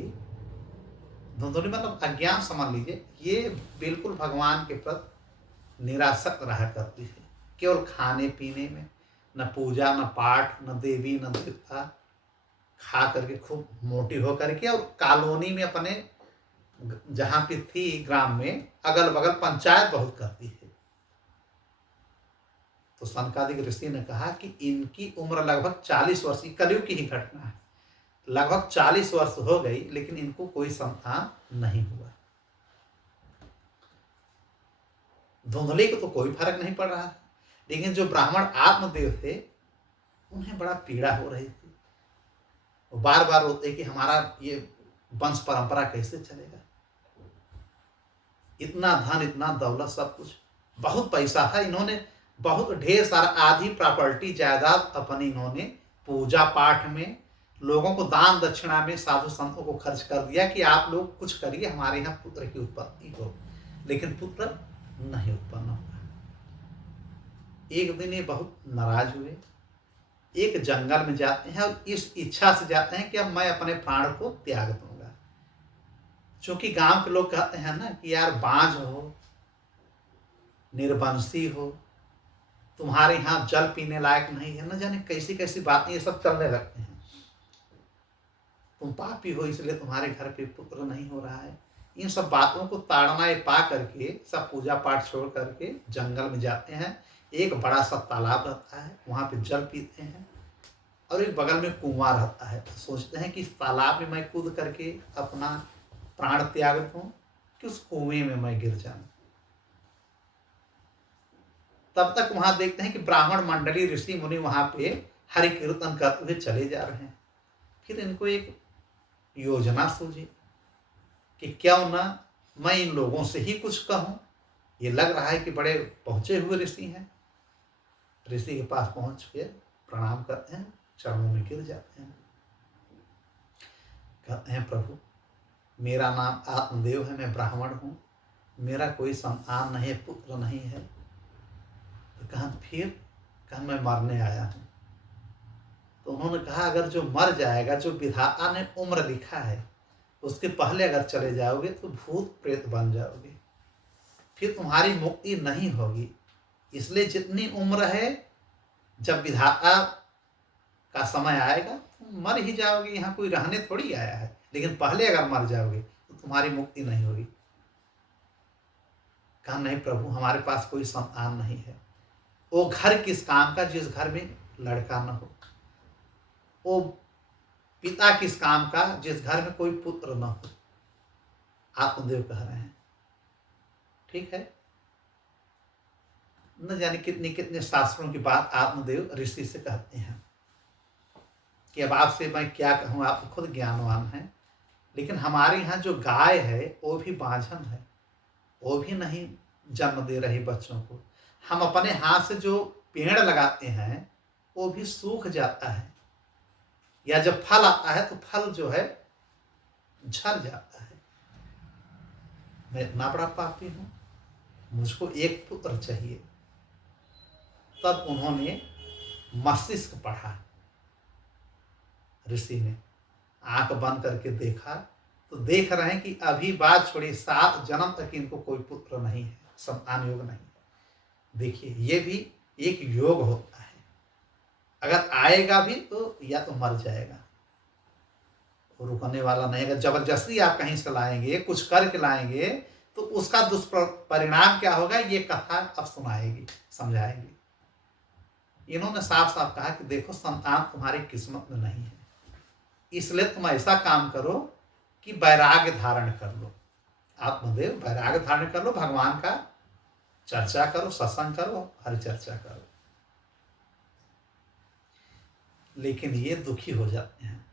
धुंधली मतलब अज्ञान समझ लीजिए, ये बिल्कुल भगवान के प्रति निरासक्त रहा करती थी। केवल खाने पीने में, न पूजा न पाठ न देवी न देवता, खा करके खूब मोटी हो करके, और कॉलोनी में अपने जहां पे थी ग्राम में अगल बगल पंचायत बहुत करती है। तो सनकादिक ऋषि ने कहा कि इनकी उम्र लगभग 40 वर्ष की, कलयुग की ही घटना है, लगभग 40 वर्ष हो गई, लेकिन इनको कोई संतान नहीं हुआ। धुंधली को तो कोई फर्क नहीं पड़ रहा, लेकिन जो ब्राह्मण आत्मदेव थे उन्हें बड़ा पीड़ा हो रही थी। वो बार बार रोते कि हमारा ये वंश परंपरा कैसे चलेगा। इतना धन, इतना दौलत, सब कुछ, बहुत पैसा था, इन्होंने बहुत ढेर सारा आधी प्रॉपर्टी जायदाद अपनी इन्होंने पूजा पाठ में, लोगों को दान दक्षिणा में, साधु संतों को खर्च कर दिया कि आप लोग कुछ करिए, हमारे यहाँ पुत्र की उत्पत्ति हो। लेकिन पुत्र नहीं उत्पन्न हुआ। एक दिन ये बहुत नाराज हुए, एक जंगल में जाते हैं और इस इच्छा से जाते हैं कि अब मैं अपने प्राण को त्याग दूंगा। क्योंकि गांव के लोग कहते हैं ना कि यार बांझ हो, निर्वंशी हो, तुम्हारे यहाँ जल पीने लायक नहीं है, न जाने कैसी कैसी बातें ये सब चलने लगते हैं। तुम पापी हो इसलिए तुम्हारे घर पे पुत्र नहीं हो रहा है। इन सब बातों को ताड़ना पा करके सब पूजा पाठ छोड़ करके जंगल में जाते हैं। एक बड़ा सा तालाब रहता है, वहां पे जल पीते हैं, और एक बगल में कुआं रहता है। तो सोचते हैं कि इस तालाब में मैं कूद करके अपना प्राण त्याग दूं कि उस कुएं में मैं गिर जाऊं। तब तक वहां देखते हैं कि ब्राह्मण मंडली ऋषि मुनि वहां पे हरि कीर्तन करते हुए चले जा रहे हैं। फिर इनको एक योजना सूझी कि क्यों ना मैं इन लोगों से ही कुछ कहूं। ये लग रहा है कि बड़े पहुंचे हुए ऋषि हैं। ऋषि के पास पहुंच के प्रणाम करते हैं, चरणों में गिर जाते हैं, कहते हैं प्रभु मेरा नाम आत्मदेव है, मैं ब्राह्मण हूं, मेरा कोई संतान नहीं है, पुत्र नहीं है। तो कहा फिर? कहा मैं मरने आया हूं। तो उन्होंने कहा अगर जो मर जाएगा, जो विधाता ने उम्र लिखा है उसके पहले अगर चले जाओगे तो भूत प्रेत बन जाओगे, फिर तुम्हारी मुक्ति नहीं होगी। इसलिए जितनी उम्र है, जब विधाता का समय आएगा तुम मर ही जाओगे, यहाँ कोई रहने थोड़ी आया है। लेकिन पहले अगर मर जाओगे तो तुम्हारी मुक्ति नहीं होगी। कहा नहीं प्रभु, हमारे पास कोई संतान नहीं है। वो घर किस काम का जिस घर में लड़का न हो, वो पिता किस काम का जिस घर में कोई पुत्र न हो। आत्मदेव कह रहे हैं। ठीक है, न जाने कितनी कितने शास्त्रों की बात आत्मदेव ऋषि से कहते हैं कि अब आपसे मैं क्या कहूँ, आप तो खुद ज्ञानवान हैं। लेकिन हमारे यहाँ जो गाय है वो भी बांझन है, वो भी नहीं जन्म दे रही बच्चों को। हम अपने हाथ से जो पेड़ लगाते हैं वो भी सूख जाता है, या जब फल आता है तो फल जो है झड़ जाता है। मैं इतना बड़ा पापी हूँ, मुझको एक पुत्र चाहिए। तब उन्होंने मस्तिष्क पढ़ा, ऋषि ने आंख बंद करके देखा तो देख रहे हैं कि अभी बात छोड़िए 7 जन्म तक इनको कोई पुत्र नहीं है, संतान योग नहीं है। देखिए ये भी एक योग होता है, अगर आएगा भी तो या तो मर जाएगा, रुकने वाला नहीं। अगर जबरदस्ती आप कहीं से लाएंगे, कुछ करके लाएंगे, तो उसका दुष्परिणाम क्या होगा ये कथा अब सुनाएगी, समझाएगी। इन्होंने साफ साफ कहा कि देखो संतान तुम्हारी किस्मत में नहीं है, इसलिए तुम ऐसा काम करो कि वैराग्य धारण कर लो। आत्मदेव वैराग्य धारण कर लो, भगवान का चर्चा करो, सत्संग करो, हर चर्चा करो। लेकिन ये दुखी हो जाते हैं,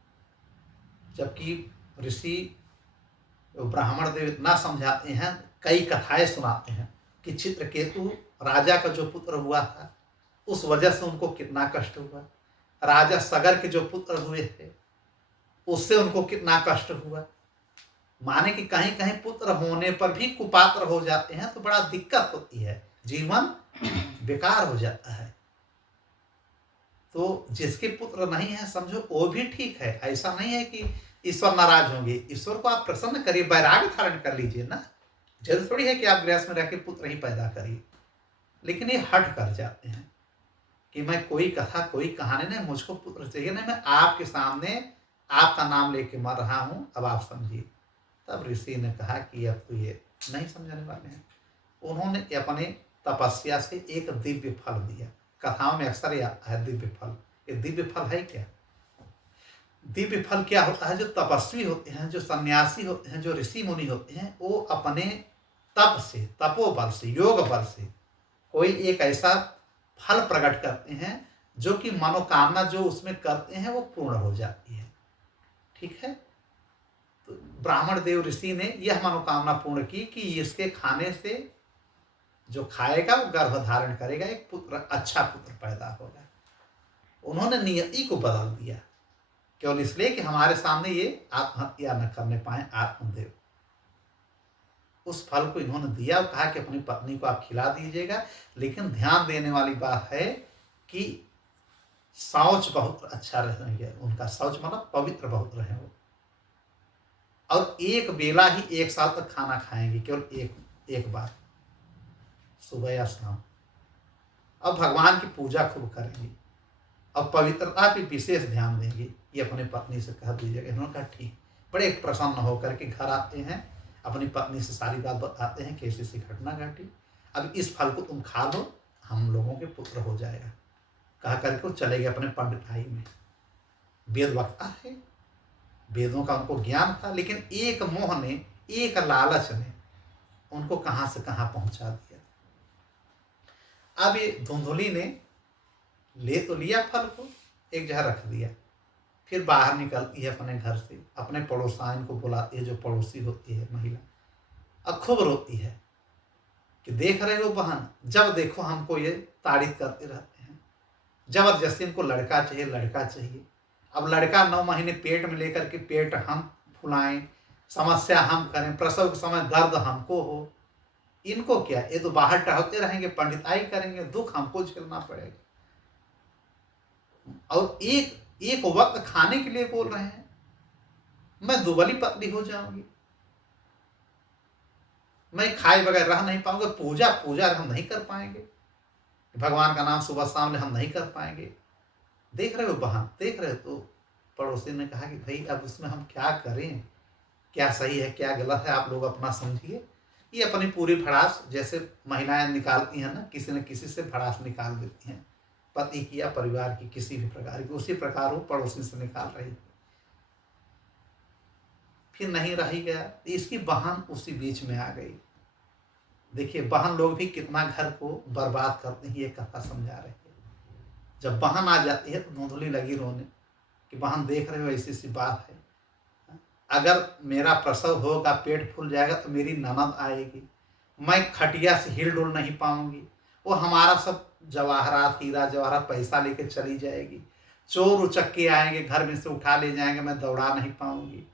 जबकि ऋषि ब्राह्मण देव इतना समझाते हैं, कई कथाएं सुनाते हैं कि चित्रकेतु राजा का जो पुत्र हुआ था उस वजह से उनको कितना कष्ट हुआ, राजा सगर के जो पुत्र हुए थे उससे उनको कितना कष्ट हुआ। माने कि कहीं कहीं पुत्र होने पर भी कुपात्र हो जाते हैं तो बड़ा दिक्कत होती है, जीवन बेकार हो जाता है। तो जिसके पुत्र नहीं है समझो वो भी ठीक है, ऐसा नहीं है कि ईश्वर नाराज होंगे। ईश्वर को आप प्रसन्न करिए, वैराग्य धारण कर लीजिए ना। जरूर थोड़ी है कि आप गृहस्थ में रह के पुत्र ही पैदा करिए। लेकिन ये हट कर जाते हैं कि मैं कोई कथा कोई कहानी नहीं, मुझको पुत्र चाहिए नहीं, मैं आपके सामने आपका नाम लेके मर रहा हूं, अब आप समझिए। तब ऋषि ने कहा कि अब तो ये नहीं समझने वाले हैं। उन्होंने अपने तपस्या से एक दिव्य फल दिया। कथाओं में अक्सर आता है दिव्य फल। ये दिव्य फल है क्या? दिव्य फल क्या होता है? जो तपस्वी होते हैं, जो सन्यासी होते हैं, जो ऋषि मुनि होते हैं, वो अपने तप से, तपोबल से, योग बल से कोई एक ऐसा फल प्रकट करते हैं जो कि मनोकामना जो उसमें करते हैं वो पूर्ण हो जाती है। ठीक है, तो ब्राह्मण देव ऋषि ने यह मनोकामना पूर्ण की कि इसके खाने से जो खाएगा वो गर्भ धारण करेगा, एक पुत्र, अच्छा पुत्र पैदा होगा। उन्होंने नियति को बदल दिया, केवल इसलिए कि हमारे सामने ये आत्महत्या न करने पाए आत्मदेव। उस फल को इन्होंने दिया और कहा कि अपनी पत्नी को आप खिला दीजिएगा, लेकिन ध्यान देने वाली बात है कि शौच बहुत अच्छा रहेंगे, उनका शौच मतलब पवित्र बहुत रहे वो, और एक बेला ही एक साल तक खाना खाएंगे, केवल एक बार, सुबह या शाम। अब भगवान की पूजा खूब करेंगे और पवित्रता पे विशेष ध्यान देंगे, ये अपनी पत्नी से कह दीजिएगा। इन्होंने कहा ठीक। बड़े प्रसन्न होकर के घर आते हैं, अपनी पत्नी से सारी बात बताते हैं, कैसी सी घटना घटी, अब इस फल को तुम खा लो, हम लोगों के पुत्र हो जाएगा। कहा करके वो चले गए अपने पंडिताई में। वेद वक्ता है, वेदों का उनको ज्ञान था, लेकिन एक मोह ने, एक लालच ने उनको कहां से कहां पहुंचा दिया। अब ये धुंधुली ने ले तो लिया फल को, एक जगह रख दिया, फिर बाहर निकलती है अपने घर से, अपने पड़ोसान को बुलाती है, जो पड़ोसी होती है महिला, अब खूब रोती है कि देख रहे हो बहन, जब देखो हमको ये तारीफ करते रहते हैं, जबरदस्ती इनको लड़का चाहिए, लड़का चाहिए। अब लड़का 9 महीने पेट में लेकर के पेट हम फुलाएं, समस्या हम करें, प्रसव के समय दर्द हमको हो, इनको क्या, ये तो बाहर टहलते रहेंगे, पंडिताई करेंगे, दुख हमको झेलना पड़ेगा। और एक वक्त खाने के लिए बोल रहे हैं, मैं दुबली पतली हो जाऊंगी, मैं खाए बगैर रह नहीं पाऊंगा, पूजा हम नहीं कर पाएंगे, भगवान का नाम सुबह शाम हम नहीं कर पाएंगे। देख रहे हो बहन, देख रहे हो? तो पड़ोसी ने कहा कि भाई अब इसमें हम क्या करें, क्या सही है क्या गलत है, आप लोग अपना समझिए। ये अपनी पूरी भड़ास, जैसे महिलाएं निकालती हैं ना, किसी न किसी से भड़ास निकाल देती हैं, पति की या परिवार की किसी भी प्रकार की, उसी प्रकार वो पड़ोसी से निकाल रही थी। फिर नहीं रह ही गया, तो इसकी बहन उसी बीच में आ गई। देखिए बहन लोग भी कितना घर को बर्बाद करते हैं, ये कथा समझा रहे हैं। जब बहन आ जाती है तो धुंधली लगी रोने कि बहन देख रहे हो ऐसी सी बात है, अगर मेरा प्रसव होगा, पेट फूल जाएगा तो मेरी ननद आएगी, मैं खटिया से हिल डुल नहीं पाऊंगी, वो हमारा सब जवाहरात, हीरा जवाहरात पैसा लेके चली जाएगी, चोर उचक्के आएंगे घर में से उठा ले जाएंगे, मैं दौड़ा नहीं पाऊंगी,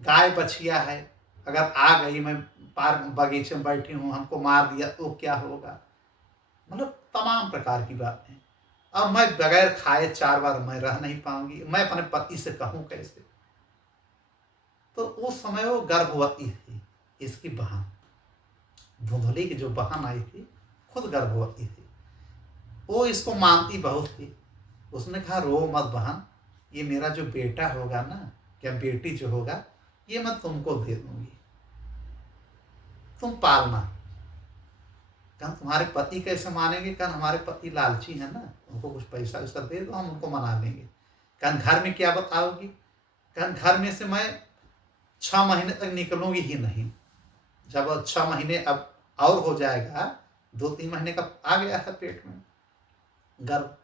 गाय बछिया है, अगर आ गई, मैं पार्क बगीचे में बैठी हूँ, हमको मार दिया तो क्या होगा। मतलब तमाम प्रकार की बातें। और मैं बगैर खाए 4 बार मैं रह नहीं पाऊंगी, मैं अपने पति से कहूँ कैसे। तो उस समय वो गर्भवती थी, इसकी बहन धुंधली की जो बहन आई थी खुद गर्भवती थी। वो इसको मानती बहुत थी। उसने कहा रो मत बहन, ये मेरा जो बेटा होगा ना, क्या बेटी जो होगा, ये मैं तुमको दे दूंगी, तुम पालना। कहा तुम्हारे पति कैसे मानेंगे, कहा हमारे पति लालची है ना, उनको कुछ पैसा वैसा दे दो, हम उनको मना लेंगे। कहा घर में क्या बताओगी, कहा घर में से मैं 6 महीने तक निकलूंगी ही नहीं। जब 6 महीने अब और हो जाएगा, 2-3 महीने का आ गया है पेट में गर्भ,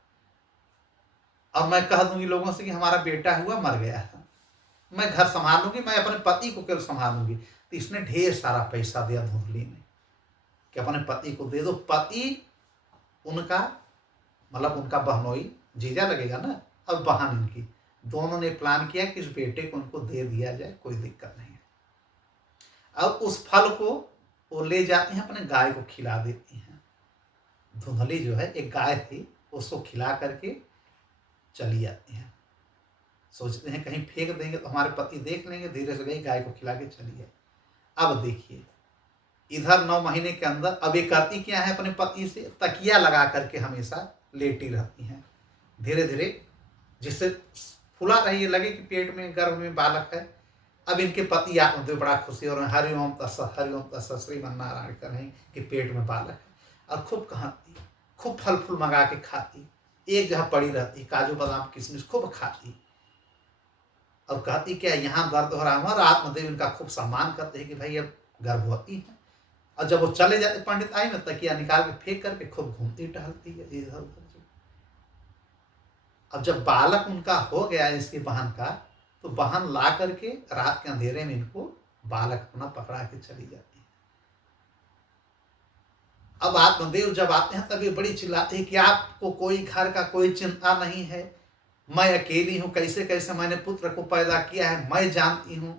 और मैं कह दूंगी लोगों से कि हमारा बेटा हुआ, मर गया था, मैं घर संभाल लूंगी, मैं अपने पति को केवल संभालूंगी। तो इसने ढेर सारा पैसा दिया धुंधली ने कि अपने पति को दे दो। पति उनका मतलब उनका बहनोई जीजा लगेगा ना, अब बहन इनकी, दोनों ने प्लान किया कि इस बेटे को उनको दे दिया जाए, कोई दिक्कत नहीं है। अब उस फल को वो ले जाती हैं, अपने गाय को खिला देती हैं। धुंधली जो है एक गाय थी, उसको खिला करके चली जाती हैं। सोचते हैं कहीं फेंक देंगे तो हमारे पति देख लेंगे, धीरे से गई गाय को खिला के चली गई। अब देखिए इधर 9 महीने के अंदर अब ये करती क्या है, अपने पति से तकिया लगा करके हमेशा लेटी रहती हैं। धीरे धीरे जिससे फुला रही है, लगे कि पेट में गर्भ में बालक है। अब इनके पति आत्मदेव बड़ा खुशी हो रहे हैं, हरिओम तत्सत श्रीमन नारायण कर रहे हैं कि पेट में बालक है। और खूब कहती, खूब फल फूल मंगा के खाती, एक जगह पड़ी रहती, काजू बादाम किशमिश खूब खाती, और कहती क्या यहाँ दर्द हो रहा है। और आत्मदेव इनका खूब सम्मान करते हैं कि भाई अब गर्भवती है। और जब वो चले जाते पंडित आई में, तकिया निकाल के फेंक करके खूब घूमती टहलती है इधर उधर। अब जब बालक उनका हो गया इसकी बहन का, तो बहन ला करके रात के अंधेरे में इनको बालक अपना पकड़ा के चली जाती है। अब आत्मदेव जब आते हैं तब ये बड़ी चिल्लाते हैं कि आपको कोई घर का कोई चिंता नहीं है, मैं अकेली हूं, कैसे कैसे मैंने पुत्र को पैदा किया है, मैं जानती हूं,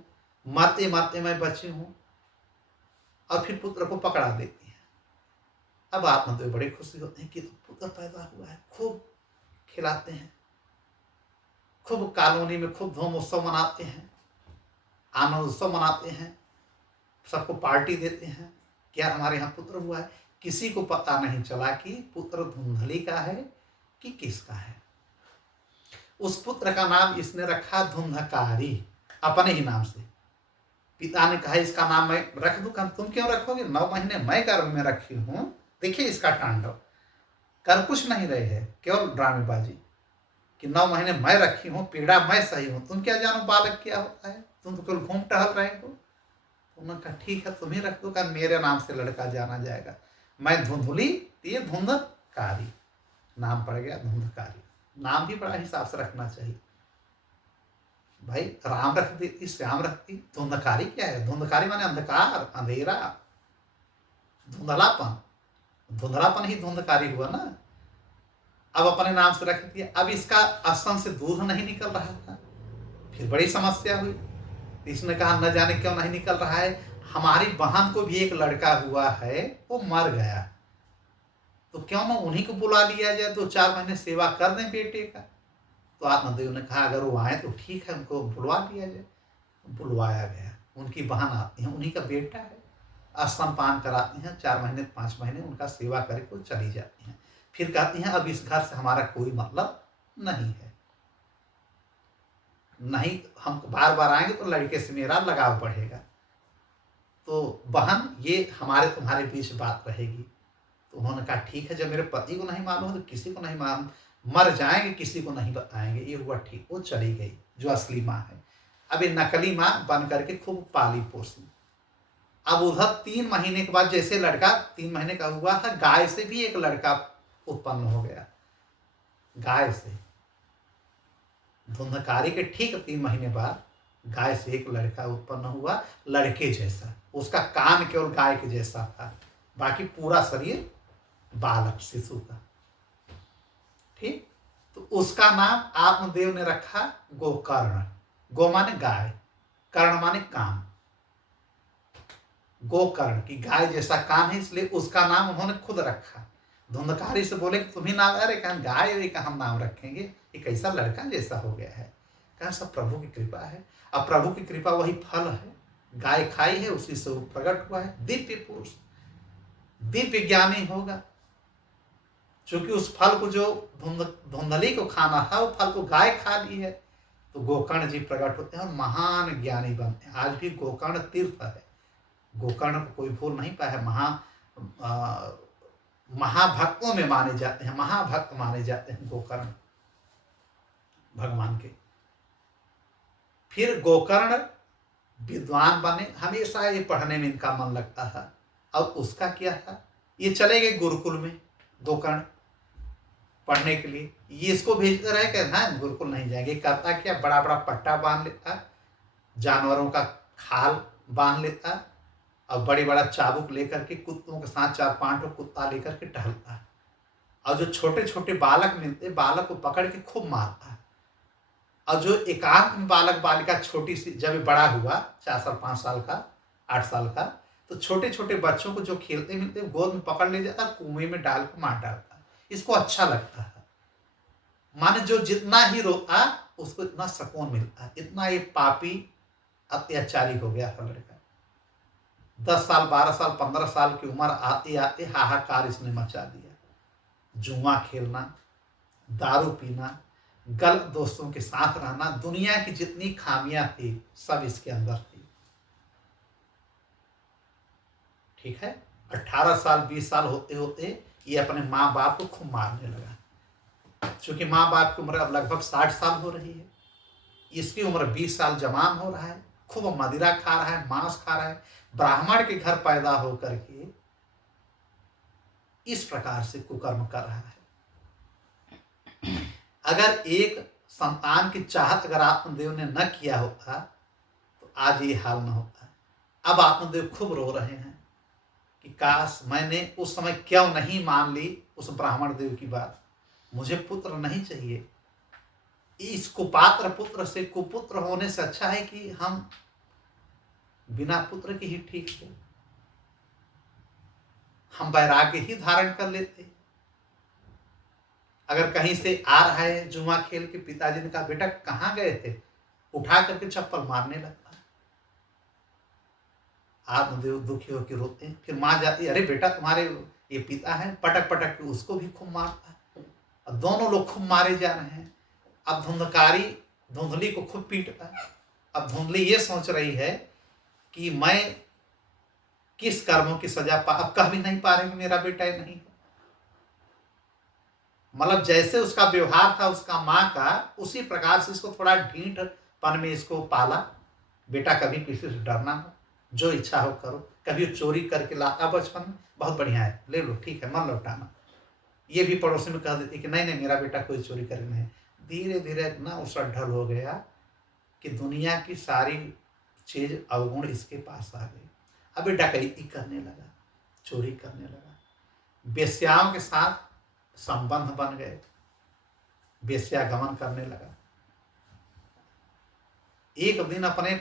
मरते मरते मैं बची हूं। और फिर पुत्र को पकड़ा देती है। अब आत्मदेव बड़े खुशी होते हैं कि तो पुत्र पैदा हुआ है, खूब खिलाते हैं, खूब कॉलोनी में खूब धूम उत्सव मनाते हैं, आनंद उत्सव मनाते हैं, सबको पार्टी देते हैं कि यार हमारे यहाँ पुत्र हुआ है। किसी को पता नहीं चला कि पुत्र धुंधली का है कि किसका है। उस पुत्र का नाम इसने रखा धुंधकारी, अपने ही नाम से। पिता ने कहा इसका नाम मैं रख दूं। कहा तुम क्यों रखोगे, 9 महीने मैं गर्भ में रखी हूं, देखिए इसका तांडव। कर कुछ नहीं रहे हैं, केवल ड्रामेबाजी कि 9 महीने मैं रखी हूं, पीड़ा मैं सही हूं, तुम क्या जानो बालक क्या होता है, तुम तो केवल घूम टहल रहे हो। उन्होंने कहा ठीक है तुम ही रख दो। कहा मेरे नाम से लड़का जाना जाएगा, मैं धुंधली, ये धुंधकारी नाम पड़ गया, धुंधकारी। नाम भी बड़ा हिसाब से रखना चाहिए भाई। राम रख देती, श्याम रखती, धुंधकारी क्या है, धुंधकारी माने अंधकार, अंधेरा, धुंधलापन, धुंधलापन ही धुंधकारी हुआ ना। अब अपने नाम से रख दिया। अब इसका स्तन से दूध नहीं निकल रहा था, फिर बड़ी समस्या हुई। इसने कहा न जाने क्यों नहीं निकल रहा है, हमारी बहन को भी एक लड़का हुआ है, वो मर गया, तो क्यों ना उन्हीं को बुला लिया जाए, 2-4 महीने सेवा कर दें बेटे का। तो आत्मदेव ने कहा अगर वो आए तो ठीक है, उनको बुलवा लिया जाए। बुलवाया गया, उनकी बहन आती है, उन्हीं का बेटा है, स्तनपान कराती हैं, 4 महीने 5 महीने उनका सेवा करके वो चली जाती हैं। फिर कहती हैं अब इस घर से हमारा कोई मतलब नहीं है, नहीं हम बार बार आएंगे तो लड़के से मेरा लगाव बढ़ेगा, तो बहन ये हमारे तुम्हारे बीच बात रहेगी। तो उन्होंने कहा ठीक है, जब मेरे पति को नहीं मालूम है तो किसी को नहीं मालूम, मर जाएंगे किसी को नहीं बताएंगे, ये हुआ ठीक। वो चली गई जो असली माँ है। अब ये नकली माँ बन करके खूब पाली पोसी। अब उधर 3 महीने के बाद जैसे लड़का 3 महीने का हुआ था, गाय से भी एक लड़का उत्पन्न हो गया। गाय से धुंधकारी के ठीक 3 महीने बाद गाय से एक लड़का उत्पन्न हुआ, लड़के जैसा। उसका कान केवल गाय के जैसा था, बाकी पूरा शरीर बालक शिशु का। ठीक, तो उसका नाम आत्मदेव ने रखा गोकर्ण। गो माने गाय, कर्ण माने कान। गोकर्ण की गाय जैसा कान है, इसलिए उसका नाम उन्होंने खुद रखा। धुंधकारी से बोले कि तुम ही नाम, अरे कहा गाय का हम नाम रखेंगे, ये कैसा लड़का जैसा हो गया है। कहा सब प्रभु की कृपा है। अब प्रभु की कृपा वही फल है, गाय खाई है, उसी से वो प्रकट हुआ है। दिव्य पुरुष, दिव्य ज्ञानी होगा। चूंकि उस फल को जो धुंधली को खाना था, वो फल को गाय खा ली है, तो गोकर्ण जी प्रकट होते हैं और महान ज्ञानी बनते हैं। आज भी गोकर्ण तीर्थ है, गोकर्ण को कोई भूल नहीं पाया है। महाभक्तों में माने जाते हैं, महाभक्त माने जाते हैं गोकर्ण भगवान के। फिर गोकर्ण विद्वान बने, हमेशा ये पढ़ने में इनका मन लगता था। अब उसका क्या था, ये चले गए गुरुकुल में गोकर्ण पढ़ने के लिए। ये इसको भेजते रहे कि ना गुरुकुल नहीं जाएंगे। करता क्या, बड़ा बड़ा पट्टा बांध लेता, जानवरों का खाल बांध लेता, और बड़ी बड़ा चाबुक लेकर के कुत्तों के साथ 4-5 कुत्ता लेकर के टहलता। और जो छोटे छोटे बालक मिलते, बालक को पकड़ के खूब मारता। और जो एकांत में बालक बालिका छोटी सी, जब बड़ा हुआ 4 साल 5 साल का 8 साल का, तो छोटे छोटे बच्चों को जो खेलते मिलते गोद में पकड़ ले जाता, कुएं में डाल के मार डालता। इसको अच्छा लगता है। माने जो जितना ही रोता उसको इतना सुकून मिलता, इतना ये पापी अत्याचारी हो गया था लड़का। 10 साल 12 साल 15 साल की उम्र आते आते हाहाकार इसने मचा दिया। जुआ खेलना, दारू पीना, गलत दोस्तों के साथ रहना, दुनिया की जितनी खामियां थी सब इसके अंदर थी। ठीक है, 18 साल 20 साल होते होते ये अपने माँ बाप को खूब मारने लगा। क्योंकि माँ बाप की उम्र अब लगभग 60 साल हो रही है, इसकी उम्र 20 साल जवान हो रहा है, खूब मदिरा खा रहा है, मांस खा रहा है, ब्राह्मण के घर पैदा होकर के इस प्रकार से कुकर्म कर रहा है। अगर एक संतान की चाहत अगर आत्मदेव ने न किया होता तो आज ये हाल न होता। अब आत्मदेव खूब रो रहे हैं कि काश मैंने उस समय क्यों नहीं मान ली उस ब्राह्मण देव की बात। मुझे पुत्र नहीं चाहिए, इस कुपात्र पुत्र से, कुपुत्र होने से अच्छा है कि हम बिना पुत्र के ही ठीक थे, हम वैराग्य ही धारण कर लेते। अगर कहीं से आ रहा है जुआ खेल के, पिताजी ने कहा बेटा कहाँ गए थे, उठा करके चप्पल मारने लगता। आत्मदेव दुखी होकर रोते हैं। फिर माँ जाती, अरे बेटा तुम्हारे ये पिता है, पटक पटक के उसको भी खूब मारता। अब दोनों लोग खूब मारे जा रहे हैं। अब धुंधकारी धुंधली को खूब पीटता है। अब धुंधली ये सोच रही है कि मैं किस कर्मों की सजा अब कह भी नहीं पा रहे कि मेरा बेटा ही नहीं है। मतलब जैसे उसका व्यवहार था उसका माँ का, उसी प्रकार से इसको थोड़ा ढीठपन में इसको पाला। बेटा कभी किसी से डरना हो, जो इच्छा हो करो। कभी चोरी करके लाता बचपन में, बहुत बढ़िया है, ले लो, ठीक है, मन लौटाना। ये भी पड़ोसी में कह देती कि नहीं नहीं मेरा बेटा कोई चोरी करे नहीं। धीरे धीरे इतना उसका ढल हो गया कि दुनिया की सारी चीज अवगुण इसके पास आ गई। अब ये डकैती करने लगा, चोरी करने लगा, वेश्याओं के साथ संबंध बन गए, वेश्यागमन करने लगा। एक दिन अपने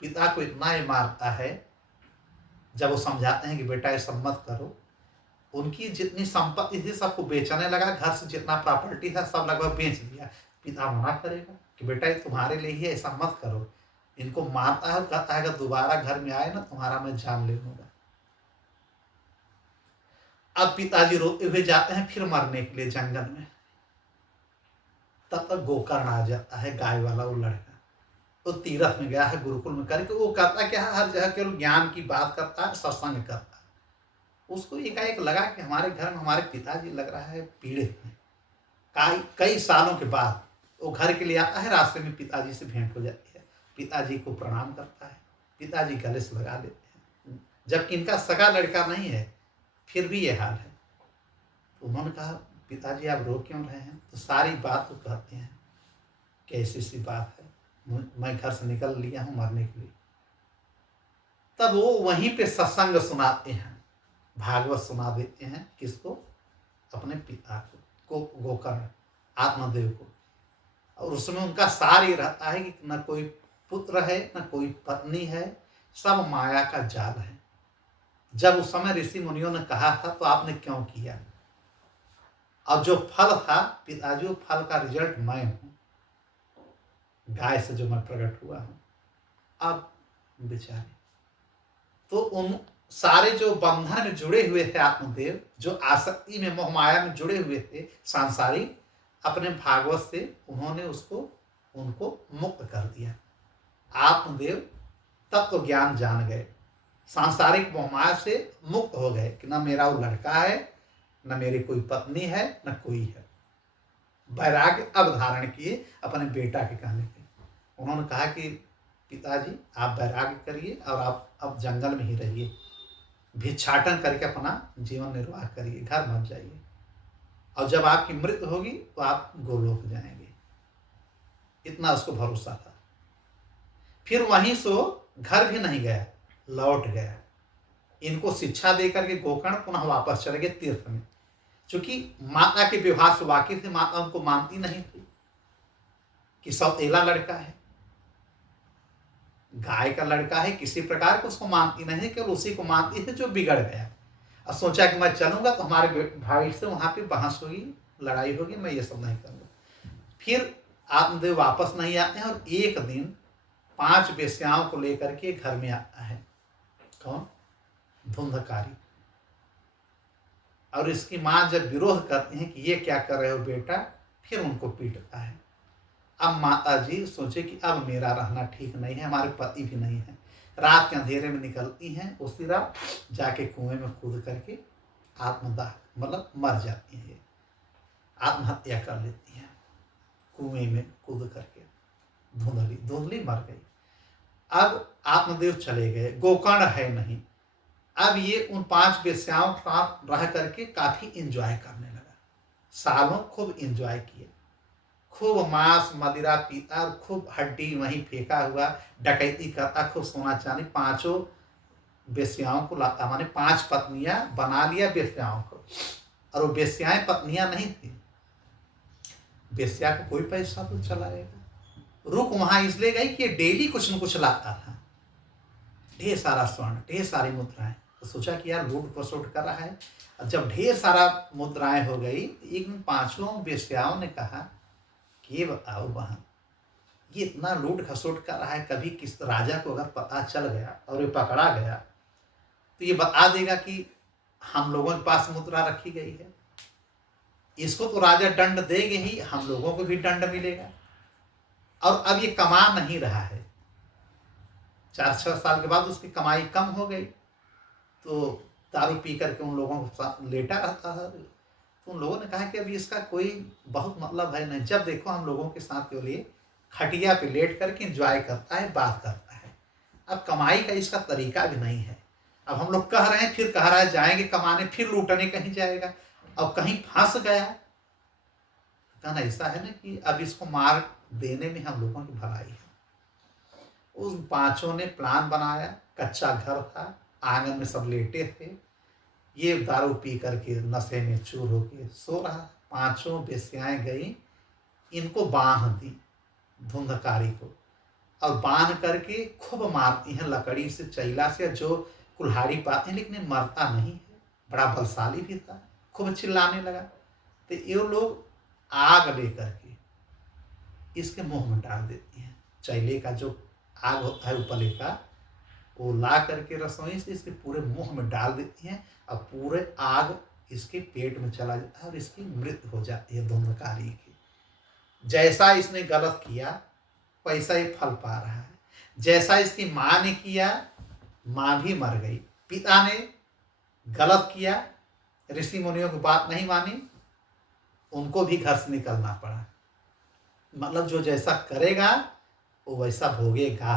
पिता को इतना ही मारता है, जब वो समझाते हैं कि बेटा ये सब मत करो। उनकी जितनी संपत्ति थी सबको बेचने लगा, घर से जितना प्रॉपर्टी था सब लगभग बेच दिया। पिता मना करेगा कि बेटा ये तुम्हारे लिए ही, ऐसा मत करो। इनको मारता है, कहता है अगर दोबारा घर में आए ना तुम्हारा मैं जान ले लूंगा। अब पिताजी रोते हुए जाते हैं फिर मरने के लिए जंगल में। तब तक गोकर्ण आ जाता है, गाय वाला वो लड़का। तो तीर्थ में गया है गुरुकुल में करके। वो करता क्या है, हर जगह केवल ज्ञान की बात करता है, सत्संग करता है। उसको एकाएक लगा कि हमारे घर में हमारे पिताजी लग रहा है पीड़ित हैं। कई सालों के बाद वो घर के लिए आता है, रास्ते में पिताजी से भेंट हो जाती है। पिताजी को प्रणाम करता है, पिताजी गले से लगा देते हैं, जबकि इनका सगा लड़का नहीं है, फिर भी ये हाल है। तो उन्होंने कहा, पिताजी आप रो क्यों रहे हैं? तो सारी बात वो कहते हैं कि ऐसी सी बात है, मैं घर से निकल लिया हूँ मरने के लिए। तब वो वहीं पे सत्संग सुनाते हैं, भागवत सुना देते हैं। किसको? अपने पिता को, गोकर्ण आत्मदेव को। और उसमें उनका सार ये रहता है कि न कोई पुत्र है, न कोई पत्नी है, सब माया का जाल है। जब उस समय ऋषि मुनियों ने कहा था तो आपने क्यों किया? अब जो फल था पिताजी, वो फल का रिजल्ट मैं हूं, गाय से जो मैं प्रकट हुआ हूं। अब बेचारे तो उन सारे जो बंधन में जुड़े हुए थे आत्मदेव, जो आसक्ति में मोह माया में जुड़े हुए थे सांसारिक, अपने भागवत से उन्होंने उनको मुक्त कर दिया। आत्मदेव तत्व तो ज्ञान जान गए, सांसारिक मोह माया से मुक्त हो गए कि न मेरा वो लड़का है, न मेरी कोई पत्नी है, न कोई है। वैराग्य अब धारण किए अपने बेटा के कहने पे। उन्होंने कहा कि पिताजी आप वैराग्य करिए और आप अब जंगल में ही रहिए, भिक्षाटन करके अपना जीवन निर्वाह करिए, घर मत जाइए, और जब आपकी मृत्यु होगी तो आप गोलोक जाएंगे। इतना उसको भरोसा था। फिर वहीं से घर भी नहीं गया, लौट गया। इनको शिक्षा देकर के गोकर्ण पुनः वापस चले गए तीर्थ में। क्योंकि माता के विवाह से वाकिफ थे, माता उनको मानती नहीं थी कि सौतेला लड़का है, गाय का लड़का है, किसी प्रकार को उसको मानती नहीं, केवल उसी को मानती थी जो बिगड़ गया। और सोचा कि मैं चलूंगा तो हमारे भाई से वहां पे बहस होगी, लड़ाई होगी, मैं ये सब नहीं करूंगा। फिर आत्मदेव वापस नहीं आते हैं और एक दिन 5 वेश्याओं को लेकर के घर में आता है। कौन? धुंधकारी। और इसकी मां जब विरोध करती है कि ये क्या कर रहे हो बेटा, फिर उनको पीटता है। अब माता जी सोचे कि अब मेरा रहना ठीक नहीं है, हमारे पति भी नहीं है। रात के अंधेरे में निकलती हैं, उसी रात जाके कुएं में कूद करके आत्मदाह मतलब मर जाती हैं, आत्महत्या कर लेती हैं कुएं में कूद करके। धुंधली मर गई। अब आत्मदेव चले गए, गोकर्ण है नहीं। अब ये उन 5 वेश्याओं के साथ रह करके काफी इंजॉय करने लगा। सालों खूब इंजॉय किया, खूब मांस मदिरा पीता, और खूब हड्डी वहीं फेंका हुआ, डकैती करता, खूब सोना चांदी। 5 वेश्याओं को लाता, माने 5 पत्नियां बना लिया वेश्याओं को। और वो वेश्याएं पत्नियां नहीं थी। वेश्या को कोई पैसा तो चलाएगा। रुक वहां इसलिए गई कि ये डेली कुछ न कुछ लाता था, ढेर सारा स्वर्ण, ढेर सारी मुद्राएं। तो सोचा कि यार लूट खसोट कर रहा है। और जब ढेर सारा मुद्राएं हो गई, एक दिन 5 वेश्याओं ने कहा कि ये बताओ बहन, ये इतना लूट खसोट कर रहा है, कभी किस राजा को अगर पता चल गया और ये पकड़ा गया तो ये बता देगा कि हम लोगों के पास मुद्रा रखी गई है। इसको तो राजा दंड देंगे ही, हम लोगों को भी दंड मिलेगा। और अब ये कमा नहीं रहा है, 4-6 साल के बाद उसकी कमाई कम हो गई, तो दारू पी करके उन लोगों के साथ लेटा रहता है। तो उन लोगों ने कहा कि अभी इसका कोई बहुत मतलब है नहीं, जब देखो हम लोगों के साथ के लिए खटिया पे लेट करके एंजॉय करता है, बात करता है। अब कमाई का इसका तरीका भी नहीं है। अब हम लोग कह रहे हैं, फिर कह रहा है जाएंगे कमाने, फिर लूटने कहीं जाएगा। अब कहीं फंस गया, कहना ऐसा है ना कि अब इसको मार देने में हम लोगों की भलाई है। उस 5 ने प्लान बनाया, कच्चा घर था, आंगन में सब लेटे थे, ये दारू पी करके नशे में चूर होके सो रहा। 5 वेश्याएं गई, इनको बांध दी धुंधकारी को, और बांध करके खूब मारती हैं लकड़ी से, चैला से, जो कुल्हाड़ी पाते हैं, लेकिन मरता नहीं है, बड़ा बलशाली भी था, खूब चिल्लाने लगा। तो ये लोग आग लेकर के इसके मुंह में डाल देती हैं। चैले का जो आग होता है उपले का, वो ला करके रसोई से इसके पूरे मुंह में डाल देती हैं, और पूरे आग इसके पेट में चला जाता है और इसकी मृत्यु हो जाती है धुंधकारी की। जैसा इसने गलत किया वैसा ही फल पा रहा है। जैसा इसकी माँ ने किया, माँ भी मर गई। पिता ने गलत किया, ऋषि मुनियों की बात नहीं मानी, उनको भी घर से निकलना पड़ा। मतलब जो जैसा करेगा वो वैसा भोगेगा।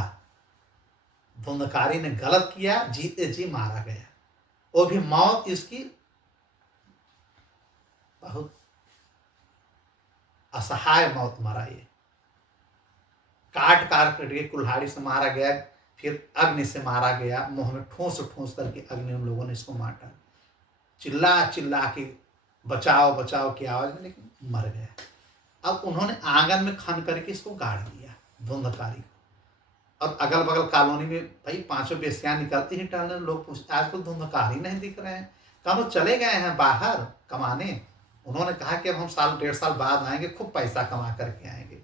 धुंधकारी ने गलत किया, जीते जी मारा गया। वो भी मौत इसकी बहुत असहाय मौत मरा। ये काट काट करके कुल्हाड़ी से मारा गया, फिर अग्नि से मारा गया। मुंह में ठोस ठोस करके अग्नि उन लोगों ने इसको मारा। चिल्ला चिल्ला के बचाओ बचाओ की आवाज में, लेकिन मर गया। अब उन्होंने आंगन में खन करके इसको गाड़ दिया धुंधकारी को। और अगल बगल कॉलोनी में भाई पांचों बेसियां निकलती ही टहलने। लोग पूछते आज तो धुंधकारी नहीं दिख रहे हैं, कहाँ वो चले गए हैं बाहर कमाने। उन्होंने कहा कि अब हम साल 1.5 साल बाद आएंगे, खूब पैसा कमा करके आएंगे।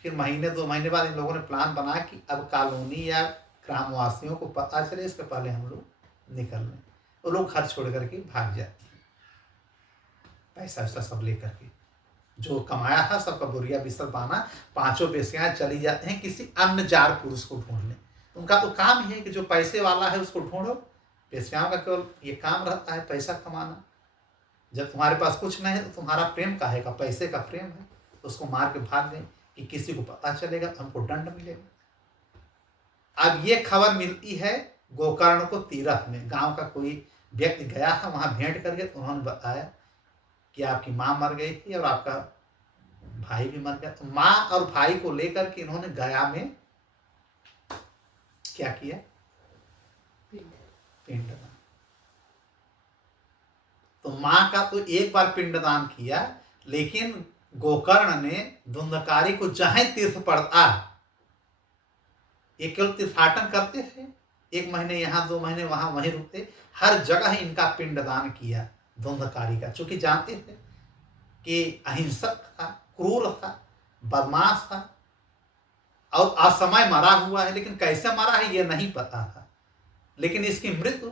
फिर महीने 2 महीने बाद इन लोगों ने प्लान बनाया कि अब कॉलोनी या ग्रामवासियों को पता चले, इसके पहले हम लोग निकल लें। वो लोग घर छोड़ करके भाग जाते हैं, पैसा वैसा सब लेकर के। जो कमाया था सबका बोरिया बिस्तर बाना, पांचों बेसियां चली जाते हैं किसी अन्य जार पुरुष को ढूंढने। उनका तो काम ही है कि जो पैसे वाला है उसको ढूंढो। बेसियाओं का केवल ये काम रहता है पैसा कमाना। जब तुम्हारे पास कुछ नहीं है तो तुम्हारा प्रेम काहे का, पैसे का प्रेम है, तो उसको मार के भाग गए कि किसी को पता चलेगा हमको दंड मिलेगा। अब ये खबर मिलती है गोकर्ण को तीरथ में। गांव का कोई व्यक्ति गया था, वहां भेंट कर गया, तो उन्होंने बताया कि आपकी माँ मर गई थी और आपका भाई भी मर गया। तो माँ और भाई को लेकर के इन्होंने गया में क्या किया, पिंडदान। तो माँ का तो एक बार पिंडदान किया, लेकिन गोकर्ण ने धुंधकारी को जहां तीर्थ पड़ता, ये केवल तीर्थाटन करते थे, 1 महीने यहाँ 2 महीने वहां वहीं रुकते, हर जगह इनका पिंडदान किया धुंधकारी का। चूंकि जानते थे कि अहिंसक था, क्रूर था, बदमाश था और असमय मरा हुआ है, लेकिन कैसे मरा है ये नहीं पता था। लेकिन इसकी मृत्यु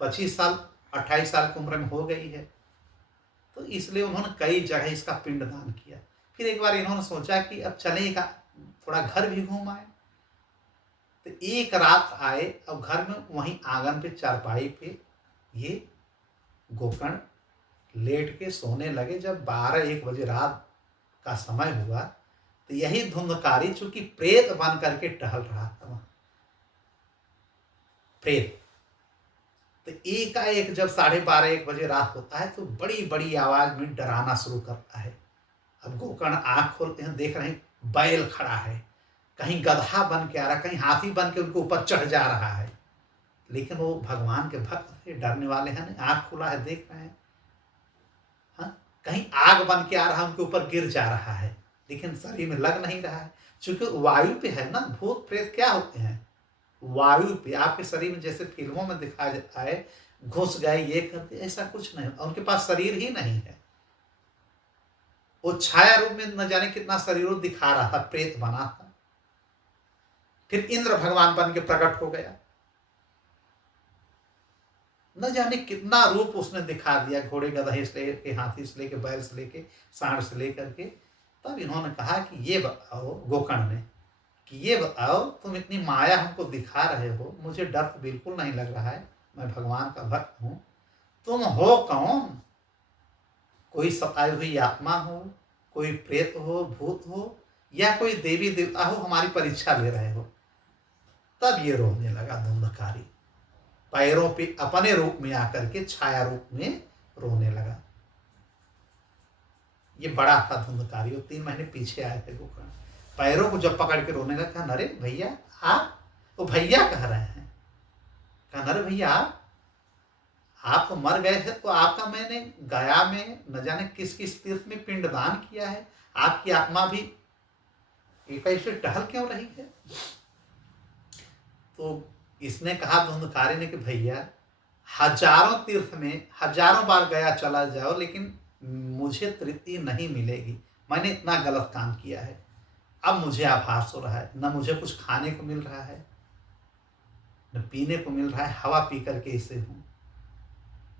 25 साल 28 साल की उम्र में हो गई है, तो इसलिए उन्होंने कई जगह इसका पिंडदान किया। फिर एक बार इन्होंने सोचा कि अब चलेगा, थोड़ा घर भी घूम आए। तो एक रात आए और घर में वहीं आंगन पे चारपाई पे ये गोकर्ण लेट के सोने लगे। जब 12-1 बजे रात का समय हुआ, तो यही धुंधकारी चूंकि प्रेत बन करके टहल रहा था वहां, प्रेत। तो एकाएक जब 12:30-1 बजे रात होता है, तो बड़ी बड़ी आवाज में डराना शुरू करता है। अब गोकर्ण आंख खोलते हैं, देख रहे हैं बैल खड़ा है, कहीं गधा बन के आ रहा, कहीं हाथी बन के उनके ऊपर चढ़ जा रहा है। लेकिन वो भगवान के भक्त थे, डरने वाले हैं, आंख खुला है, देख रहे हैं। हाँ, कहीं आग बन के आ रहा है, उनके ऊपर गिर जा रहा है, लेकिन शरीर में लग नहीं रहा है। चूंकि वायु पे है ना, भूत प्रेत क्या होते हैं, वायु पे। आपके शरीर में जैसे फिल्मों में दिखाया जाता है घुस गए ये करते, ऐसा कुछ नहीं। उनके पास शरीर ही नहीं है, वो छाया रूप में न जाने कितना शरीर दिखा रहा था, प्रेत बना था। फिर इंद्र भगवान बन के प्रकट हो गया, न जाने कितना रूप उसने दिखा दिया, घोड़े गधे से लेके, हाथी से लेके, बैल से लेके, सांड से लेकर के। तब इन्होंने कहा कि ये बताओ, गोकर्ण ने, कि ये बताओ तुम इतनी माया हमको दिखा रहे हो, मुझे डर तो बिल्कुल नहीं लग रहा है, मैं भगवान का भक्त हूं, तुम हो कौन? कोई सताई हुई आत्मा हो, कोई प्रेत हो, भूत हो, या कोई देवी देवता हो, हमारी परीक्षा ले रहे हो? तब ये रोने लगा धुंधकारी, पैरों पे अपने रूप में आकर के छाया रूप में रोने लगा। ये बड़ा था धुंधकारी, वो 3 महीने पीछे आए थे गोकर्ण। पैरों को जब पकड़ के रोने लगा, कहा अरे भैया आप, वो भैया कह रहे हैं, कहा अरे भैया आप तो मर गए थे, तो आपका मैंने गया में न जाने किस किस तीर्थ में पिंडदान किया है, आपकी आत्मा भी एक ऐसे टहल क्यों रही है? तो इसने कहा धुंधकारी ने कि भैया हजारों तीर्थ में हजारों बार गया चला जाओ, लेकिन मुझे तृप्ति नहीं मिलेगी, मैंने इतना गलत काम किया है। अब मुझे आभास हो रहा है, न मुझे कुछ खाने को मिल रहा है, न पीने को मिल रहा है, हवा पी करके इसे हूं,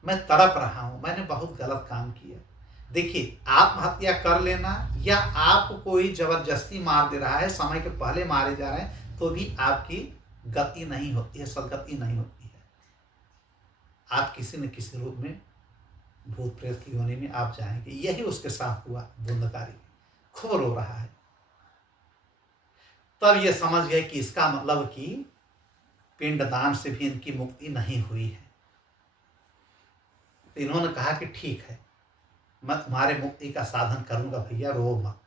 मैं तड़प रहा हूं, मैंने बहुत गलत काम किया। देखिए, आत्महत्या कर लेना या आपको कोई जबरदस्ती मार दे रहा है, समय के पहले मारे जा रहे हैं, तो भी आपकी गति नहीं होती है, सदगति नहीं होती है। आप किसी न किसी रूप में भूत प्रेत की योनि में आप जाएंगे। यही उसके साथ हुआ धुंधकारी, खूब रो रहा है। तब ये समझ गए कि इसका मतलब कि पिंडदान से भी इनकी मुक्ति नहीं हुई है। तो इन्होंने कहा कि ठीक है, मैं तुम्हारे मुक्ति का साधन करूंगा भैया, रो मत।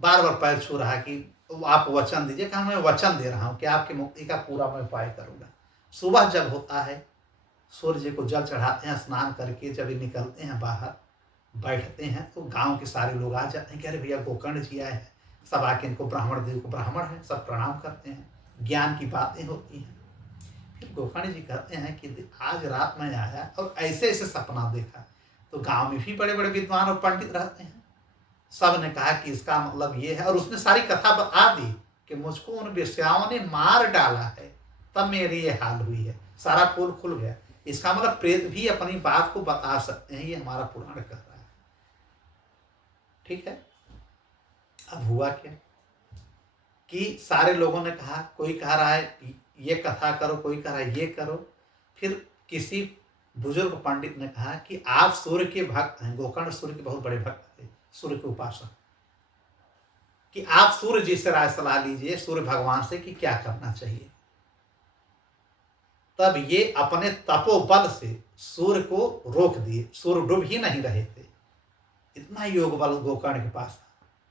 बार बार पैर छू रहा कि आप वचन दीजिए। कहा मैं वचन दे रहा हूं कि आपकी मुक्ति का पूरा मैं उपाय करूंगा। सुबह जब होता है, सूर्य जी को जल चढ़ाते हैं, स्नान करके जब ये निकलते हैं बाहर, बैठते हैं तो गांव के सारे लोग आ जाते हैं कि अरे भैया गोकर्ण जी आए हैं। सब आके इनको ब्राह्मण देव को, ब्राह्मण है, सब प्रणाम करते हैं, ज्ञान की बातें होती हैं। फिर गोकर्ण जी कहते हैं कि आज रात में आया और ऐसे ऐसे सपना देखा। तो गांव में भी बड़े बड़े विद्वान और पंडित रहते हैं, सब ने कहा कि इसका मतलब ये है, और उसने सारी कथा बता दी कि मुझको उन वेश्याओं ने मार डाला है, तब मेरी ये हाल हुई है। सारा पोल खुल गया। इसका मतलब प्रेत भी अपनी बात को बता सकते हैं, ये हमारा पुराण कह रहा है। ठीक है। अब हुआ क्या कि सारे लोगों ने कहा, कोई कह रहा है ये कथा करो, कोई कह रहा है ये करो। फिर किसी बुजुर्ग पंडित ने कहा कि आप सूर्य के भक्त हैं, गोकर्ण सूर्य के बहुत बड़े भक्त थे, सूर्य के उपासक, कि आप सूर्य जी से राय सलाह लीजिए, सूर्य भगवान से, कि क्या करना चाहिए। तब ये अपने तपोबल से सूर्य को रोक दिए। सूर्य डूब ही नहीं रहे थे, इतना योग बल गोकर्ण के पास था।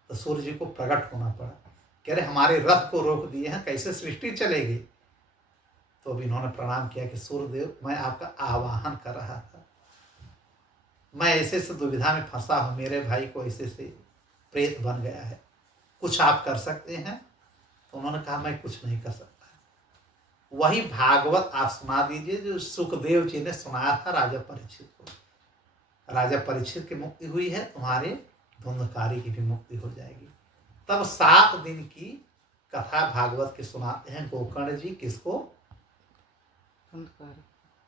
तो सूर्य जी को प्रकट होना पड़ा, कह रहे हमारे रथ को रोक दिए हैं, कैसे सृष्टि चलेगी। तो अब इन्होंने प्रणाम किया कि सूर्यदेव, मैं आपका आवाहन कर रहा था, मैं ऐसे से दुविधा में फंसा हूं, मेरे भाई को ऐसे से प्रेत बन गया है, कुछ आप कर सकते हैं। तो उन्होंने कहा मैं कुछ नहीं कर सकता। वही भागवत आप सुना दीजिए जो सुखदेव जी ने सुनाया था राजा परीक्षित को। राजा परीक्षित की मुक्ति हुई है, तुम्हारे धुंधकारी की भी मुक्ति हो जाएगी। तब 7 दिन की कथा भागवत के सुनाते हैं गोकर्ण जी, किसको?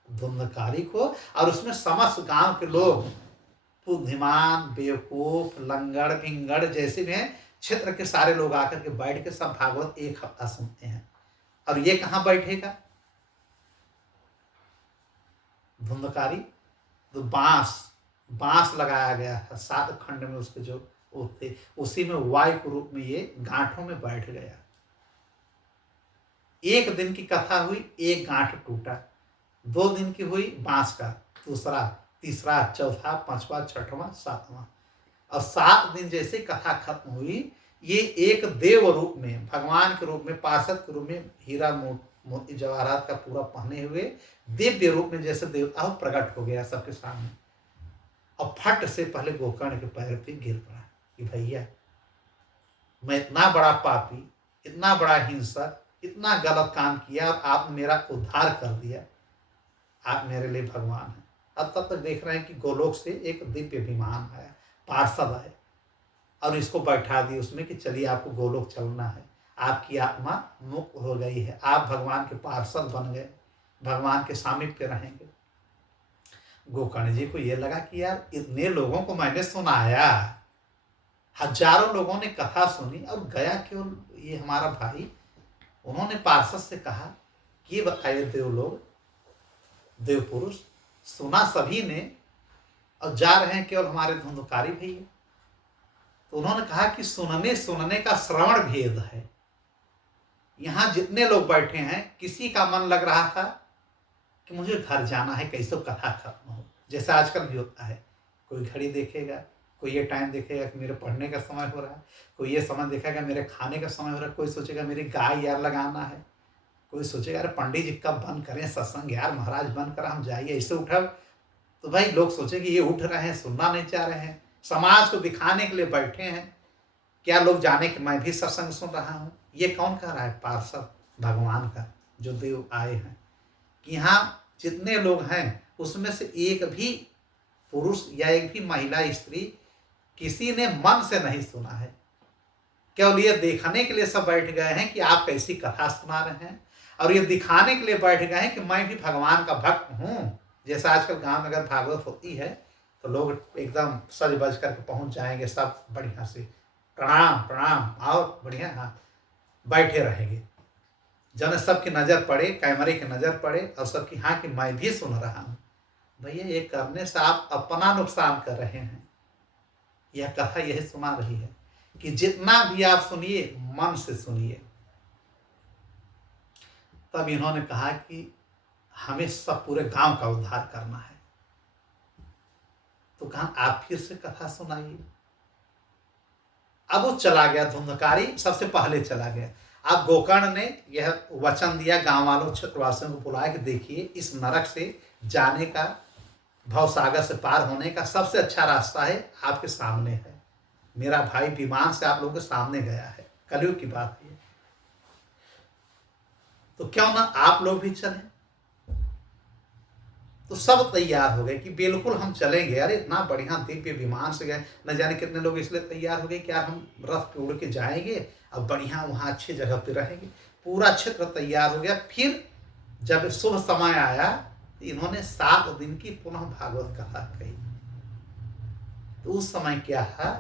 धुंधकारी को। और उसमें समस्त गांव के लोग, बुद्धिमान, बेवकूफ, लंगड़, भिंगड़ जैसे भी हैं, क्षेत्र के सारे लोग आकर के बैठ के सब भागवत एक हफ्ता सुनते हैं। और ये कहाँ बैठेगा? धुंधकारी तो बांस लगाया गया है 7 खंड में, उसके जो थे उसी में वायु के रूप में ये गांठों में बैठ गया। 1 दिन की कथा हुई, एक गांठ टूटा। 2 दिन की हुई बांस का, दूसरा, तीसरा, चौथा, 5वां, 6वां, 7वां। और 7 दिन जैसे कथा खत्म हुई, ये एक देव रूप में, भगवान के रूप में, पार्षद के रूप में, हीरा मोती जवाहरात का पूरा पहने हुए दिव्य रूप में जैसे देवता हो प्रकट हो गया सबके सामने। और फट से पहले गोकर्ण के पैर पे गिर पड़ा कि भैया, मैं इतना बड़ा पापी, इतना बड़ा हिंसक, इतना गलत काम किया और आपने मेरा उद्धार कर दिया, आप मेरे लिए भगवान हैं। अब तब तक देख रहे हैं कि गोलोक से एक दिव्य विमान आया, पार्षद आए और इसको बैठा दी उसमें कि चलिए आपको गोलोक चलना है, आपकी आत्मा मुक्त हो गई है, आप भगवान के पार्षद बन गए, भगवान के सामीप्य रहेंगे। गोकर्ण जी को ये लगा कि यार इतने लोगों को मैंने सुनाया, हजारों लोगों ने कथा सुनी और गया केवल ये हमारा भाई। उन्होंने पार्षद से कहा कि ये बताइए देवलोग, देव पुरुष, सुना सभी ने और जा रहे हैं केवल हमारे धुंधकारी भैया। तो उन्होंने कहा कि सुनने का श्रवण भेद है। यहाँ जितने लोग बैठे हैं, किसी का मन लग रहा था कि मुझे घर जाना है, कैसे कथा खत्म हो। जैसा आजकल भी होता है, कोई घड़ी देखेगा, कोई ये टाइम देखेगा कि मेरे पढ़ने का समय हो रहा है, कोई ये समय देखेगा मेरे खाने का समय हो रहा है, कोई सोचेगा मेरी गाय यार लगाना है, कोई सोचेगा अरे पंडित जी कब बंद करें सत्संग, यार महाराज बंद करा, हम जाइए, ऐसे उठा। तो भाई लोग सोचेंगे ये उठ रहे हैं, सुनना नहीं चाह रहे हैं, समाज को दिखाने के लिए बैठे हैं, क्या लोग जाने कि मैं भी सत्संग सुन रहा हूँ। ये कौन कह रहा है? पार्षद भगवान का जो देव आए हैं। कि यहाँ जितने लोग हैं उसमें से एक भी पुरुष या एक भी महिला स्त्री किसी ने मन से नहीं सुना है, केवल ये देखने के लिए सब बैठ गए हैं कि आप कैसी कथा सुना रहे हैं, और ये दिखाने के लिए बैठ गए हैं कि मैं भी भगवान का भक्त हूँ। जैसा आजकल गांव में अगर भागवत होती है तो लोग एकदम सज बज करके पहुंच जाएंगे, सब बढ़िया से प्रणाम प्रणाम, आओ बढ़िया, हाँ बैठे रहेंगे। जन सबकी नज़र पड़े, कैमरे की नज़र पड़े और सबकी हाँ कि मैं भी सुन रहा हूँ। भैया ये करने से आप अपना नुकसान कर रहे हैं। यह कथा यही सुना रही है कि जितना भी आप सुनिए मन से सुनिए। तब इन्होंने कहा कि हमें सब पूरे गांव का उद्धार करना है। तो कहा आप फिर से कथा सुनाइए। अब वो चला गया, धुंधकारी सबसे पहले चला गया। अब गोकर्ण ने यह वचन दिया गांव वालों क्षेत्रवासियों को बुलाया कि देखिए इस नरक से जाने का, भवसागर से पार होने का सबसे अच्छा रास्ता है आपके सामने है। मेरा भाई विमान से आप लोगों के सामने गया है, कलयुग की बात है। तो क्यों ना आप लोग भी चलें। तो सब तैयार हो गए कि बिल्कुल हम चलेंगे। अरे इतना बढ़िया दिव्य विमान से गए, न जाने कितने लोग इसलिए तैयार हो गए कि यार हम रथ पे उड़ के जाएंगे, अब बढ़िया वहां अच्छी जगह पे रहेंगे। पूरा क्षेत्र तैयार हो गया। फिर जब शुभ समय आया तो इन्होंने 7 दिन की पुनः भागवत कथा कही। तो उस समय क्या है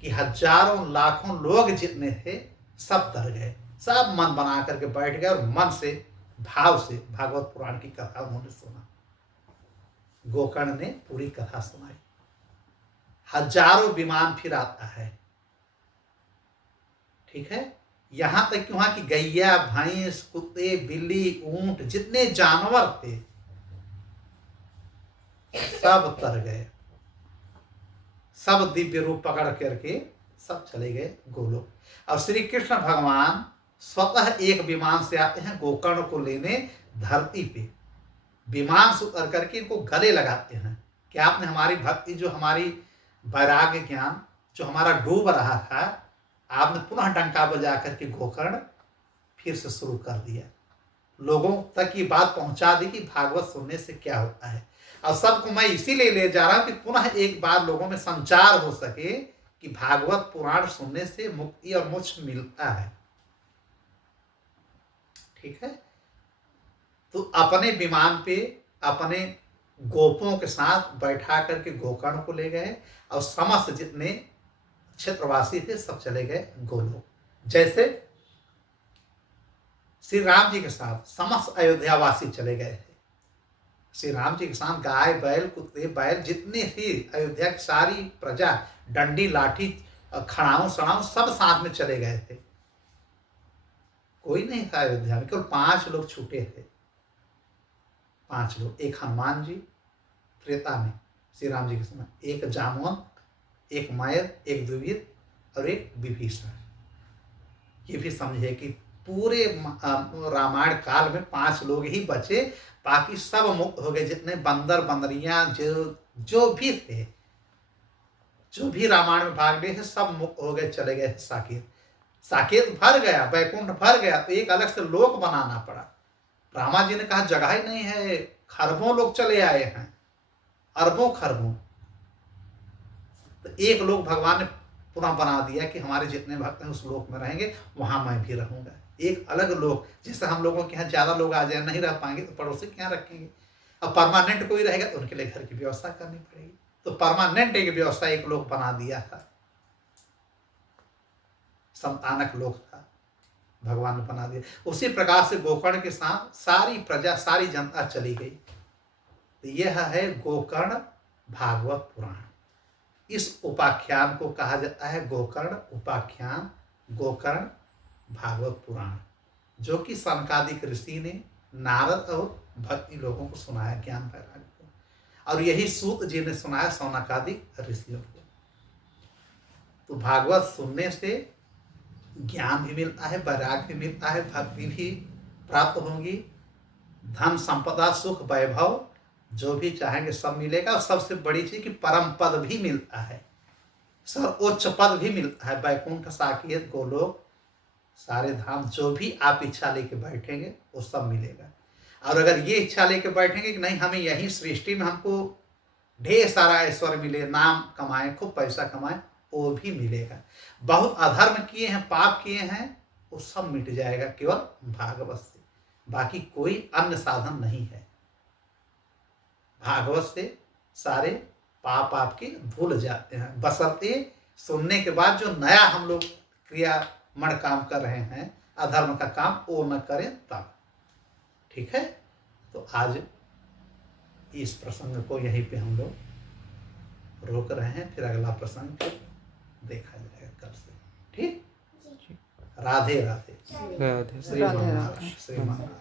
कि हजारों लाखों लोग जितने थे सब तर गए, सब मन बना करके बैठ गए और मन से, भाव से भागवत पुराण की कथा उन्होंने सुना। गोकर्ण ने पूरी कथा सुनाई। हजारों विमान फिर आता है, ठीक है। यहां तक कि वहां की गैया, भैंस, कुत्ते, बिल्ली, ऊंट, जितने जानवर थे सब तर गए। सब दिव्य रूप पकड़ करके सब चले गए गोलोक। और श्री कृष्ण भगवान स्वतः एक विमान से आते हैं गोकर्ण को लेने धरती पे। विमान से उतर करके इनको गले लगाते हैं कि आपने हमारी भक्ति, जो हमारी वैराग्य ज्ञान जो हमारा डूब रहा था, आपने पुनः डंका बजा करके गोकर्ण फिर से शुरू कर दिया। लोगों तक ये बात पहुंचा दी कि भागवत सुनने से क्या होता है। और सबको मैं इसीलिए ले जा रहा हूं कि पुनः एक बार लोगों में संचार हो सके कि भागवत पुराण सुनने से मुक्ति और मोक्ष मिलता है, ठीक है। तो अपने विमान पे अपने गोपों के साथ बैठा करके गोकर्ण को ले गए और समस्त जितने क्षेत्रवासी थे सब चले गए गोलोक। जैसे श्री राम जी के साथ समस्त अयोध्यावासी चले गए थे। श्री राम जी के साथ गाय, बैल, कुत्ते, बैल, जितनी थी अयोध्या की सारी प्रजा, डंडी, लाठी, खड़ाऊं सड़ाऊं सब साथ में चले गए थे। कोई नहीं था अयोध्या में, केवल 5 लोग छूटे थे। 5 लोग, एक हनुमान जी त्रेता में श्री राम जी के समय, एक जामवंत, एक मयर, एक द्विविद और एक विभीषण। ये भी समझे कि पूरे रामायण काल में 5 लोग ही बचे, बाकी सब मुक्त हो गए। जितने बंदर बंदरियां जो भी थे, जो भी रामायण में भाग लिए थे, सब मुक्त हो गए, चले गए साकेत। साकेत भर गया, वैकुंठ भर गया, तो एक अलग से लोक बनाना पड़ा। रामा जी ने कहा जगह ही नहीं है, खरबों लोग चले आए हैं, अरबों खरबों। तो एक लोक भगवान ने पुनः बना दिया कि हमारे जितने भक्त हैं उस लोक में रहेंगे, वहां मैं भी रहूंगा। एक अलग लोक, जैसे हम लोगों के यहाँ ज्यादा लोग आ जाए, नहीं रह पाएंगे तो पड़ोसी के यहाँ रखेंगे। अब परमानेंट कोई रहेगा तो उनके लिए घर की व्यवस्था करनी पड़ेगी। तो परमानेंट एक व्यवस्था एक लोक बना दिया था, संतानक लोक था, भगवान ने बना दिया। उसी प्रकार से गोकर्ण के साथ सारी प्रजा, सारी जनता चली गई। तो यह है गोकर्ण भागवत पुराण। इस उपाख्यान को कहा जाता है गोकर्ण उपाख्यान, गोकर्ण भागवत पुराण, जो कि सनकादिक ऋषि ने नारद और भक्ति लोगों को सुनाया, ज्ञान वैराग्य को। और यही सूत जी ने सुनाया सौनकादिक ऋषियों को। तो भागवत सुनने से ज्ञान भी मिलता है, वैराग्य भी मिलता है, भक्ति भी प्राप्त होगी, धन संपदा सुख वैभव जो भी चाहेंगे सब मिलेगा। और सबसे बड़ी चीज कि परम पद भी मिलता है, सर्वोच्च पद भी मिलता है। वैकुंठ, साकेत, गोलोक, सारे धाम, जो भी आप इच्छा लेके बैठेंगे वो सब मिलेगा। और अगर ये इच्छा लेके बैठेंगे कि नहीं हमें यही सृष्टि में हमको ढेर सारा ऐश्वर्य मिले, नाम कमाए, खूब पैसा कमाए, वो भी मिलेगा। बहुत अधर्म किए हैं, पाप किए हैं, वो सब मिट जाएगा केवल भागवत से। बाकी कोई अन्य साधन नहीं है। भागवत से सारे पाप आपके धुल जाते हैं, बशर्ते सुनने के बाद जो नया हम लोग क्रियामण काम कर रहे हैं, अधर्म का काम वो न करें तब, ठीक है। तो आज इस प्रसंग को यहीं पे हम लोग रोक रहे हैं, फिर अगला प्रसंग फिर देखा जाएगा कल से। ठीक, राधे राधे। राधे श्री राधे मंगल, राधे। श्री मंगल।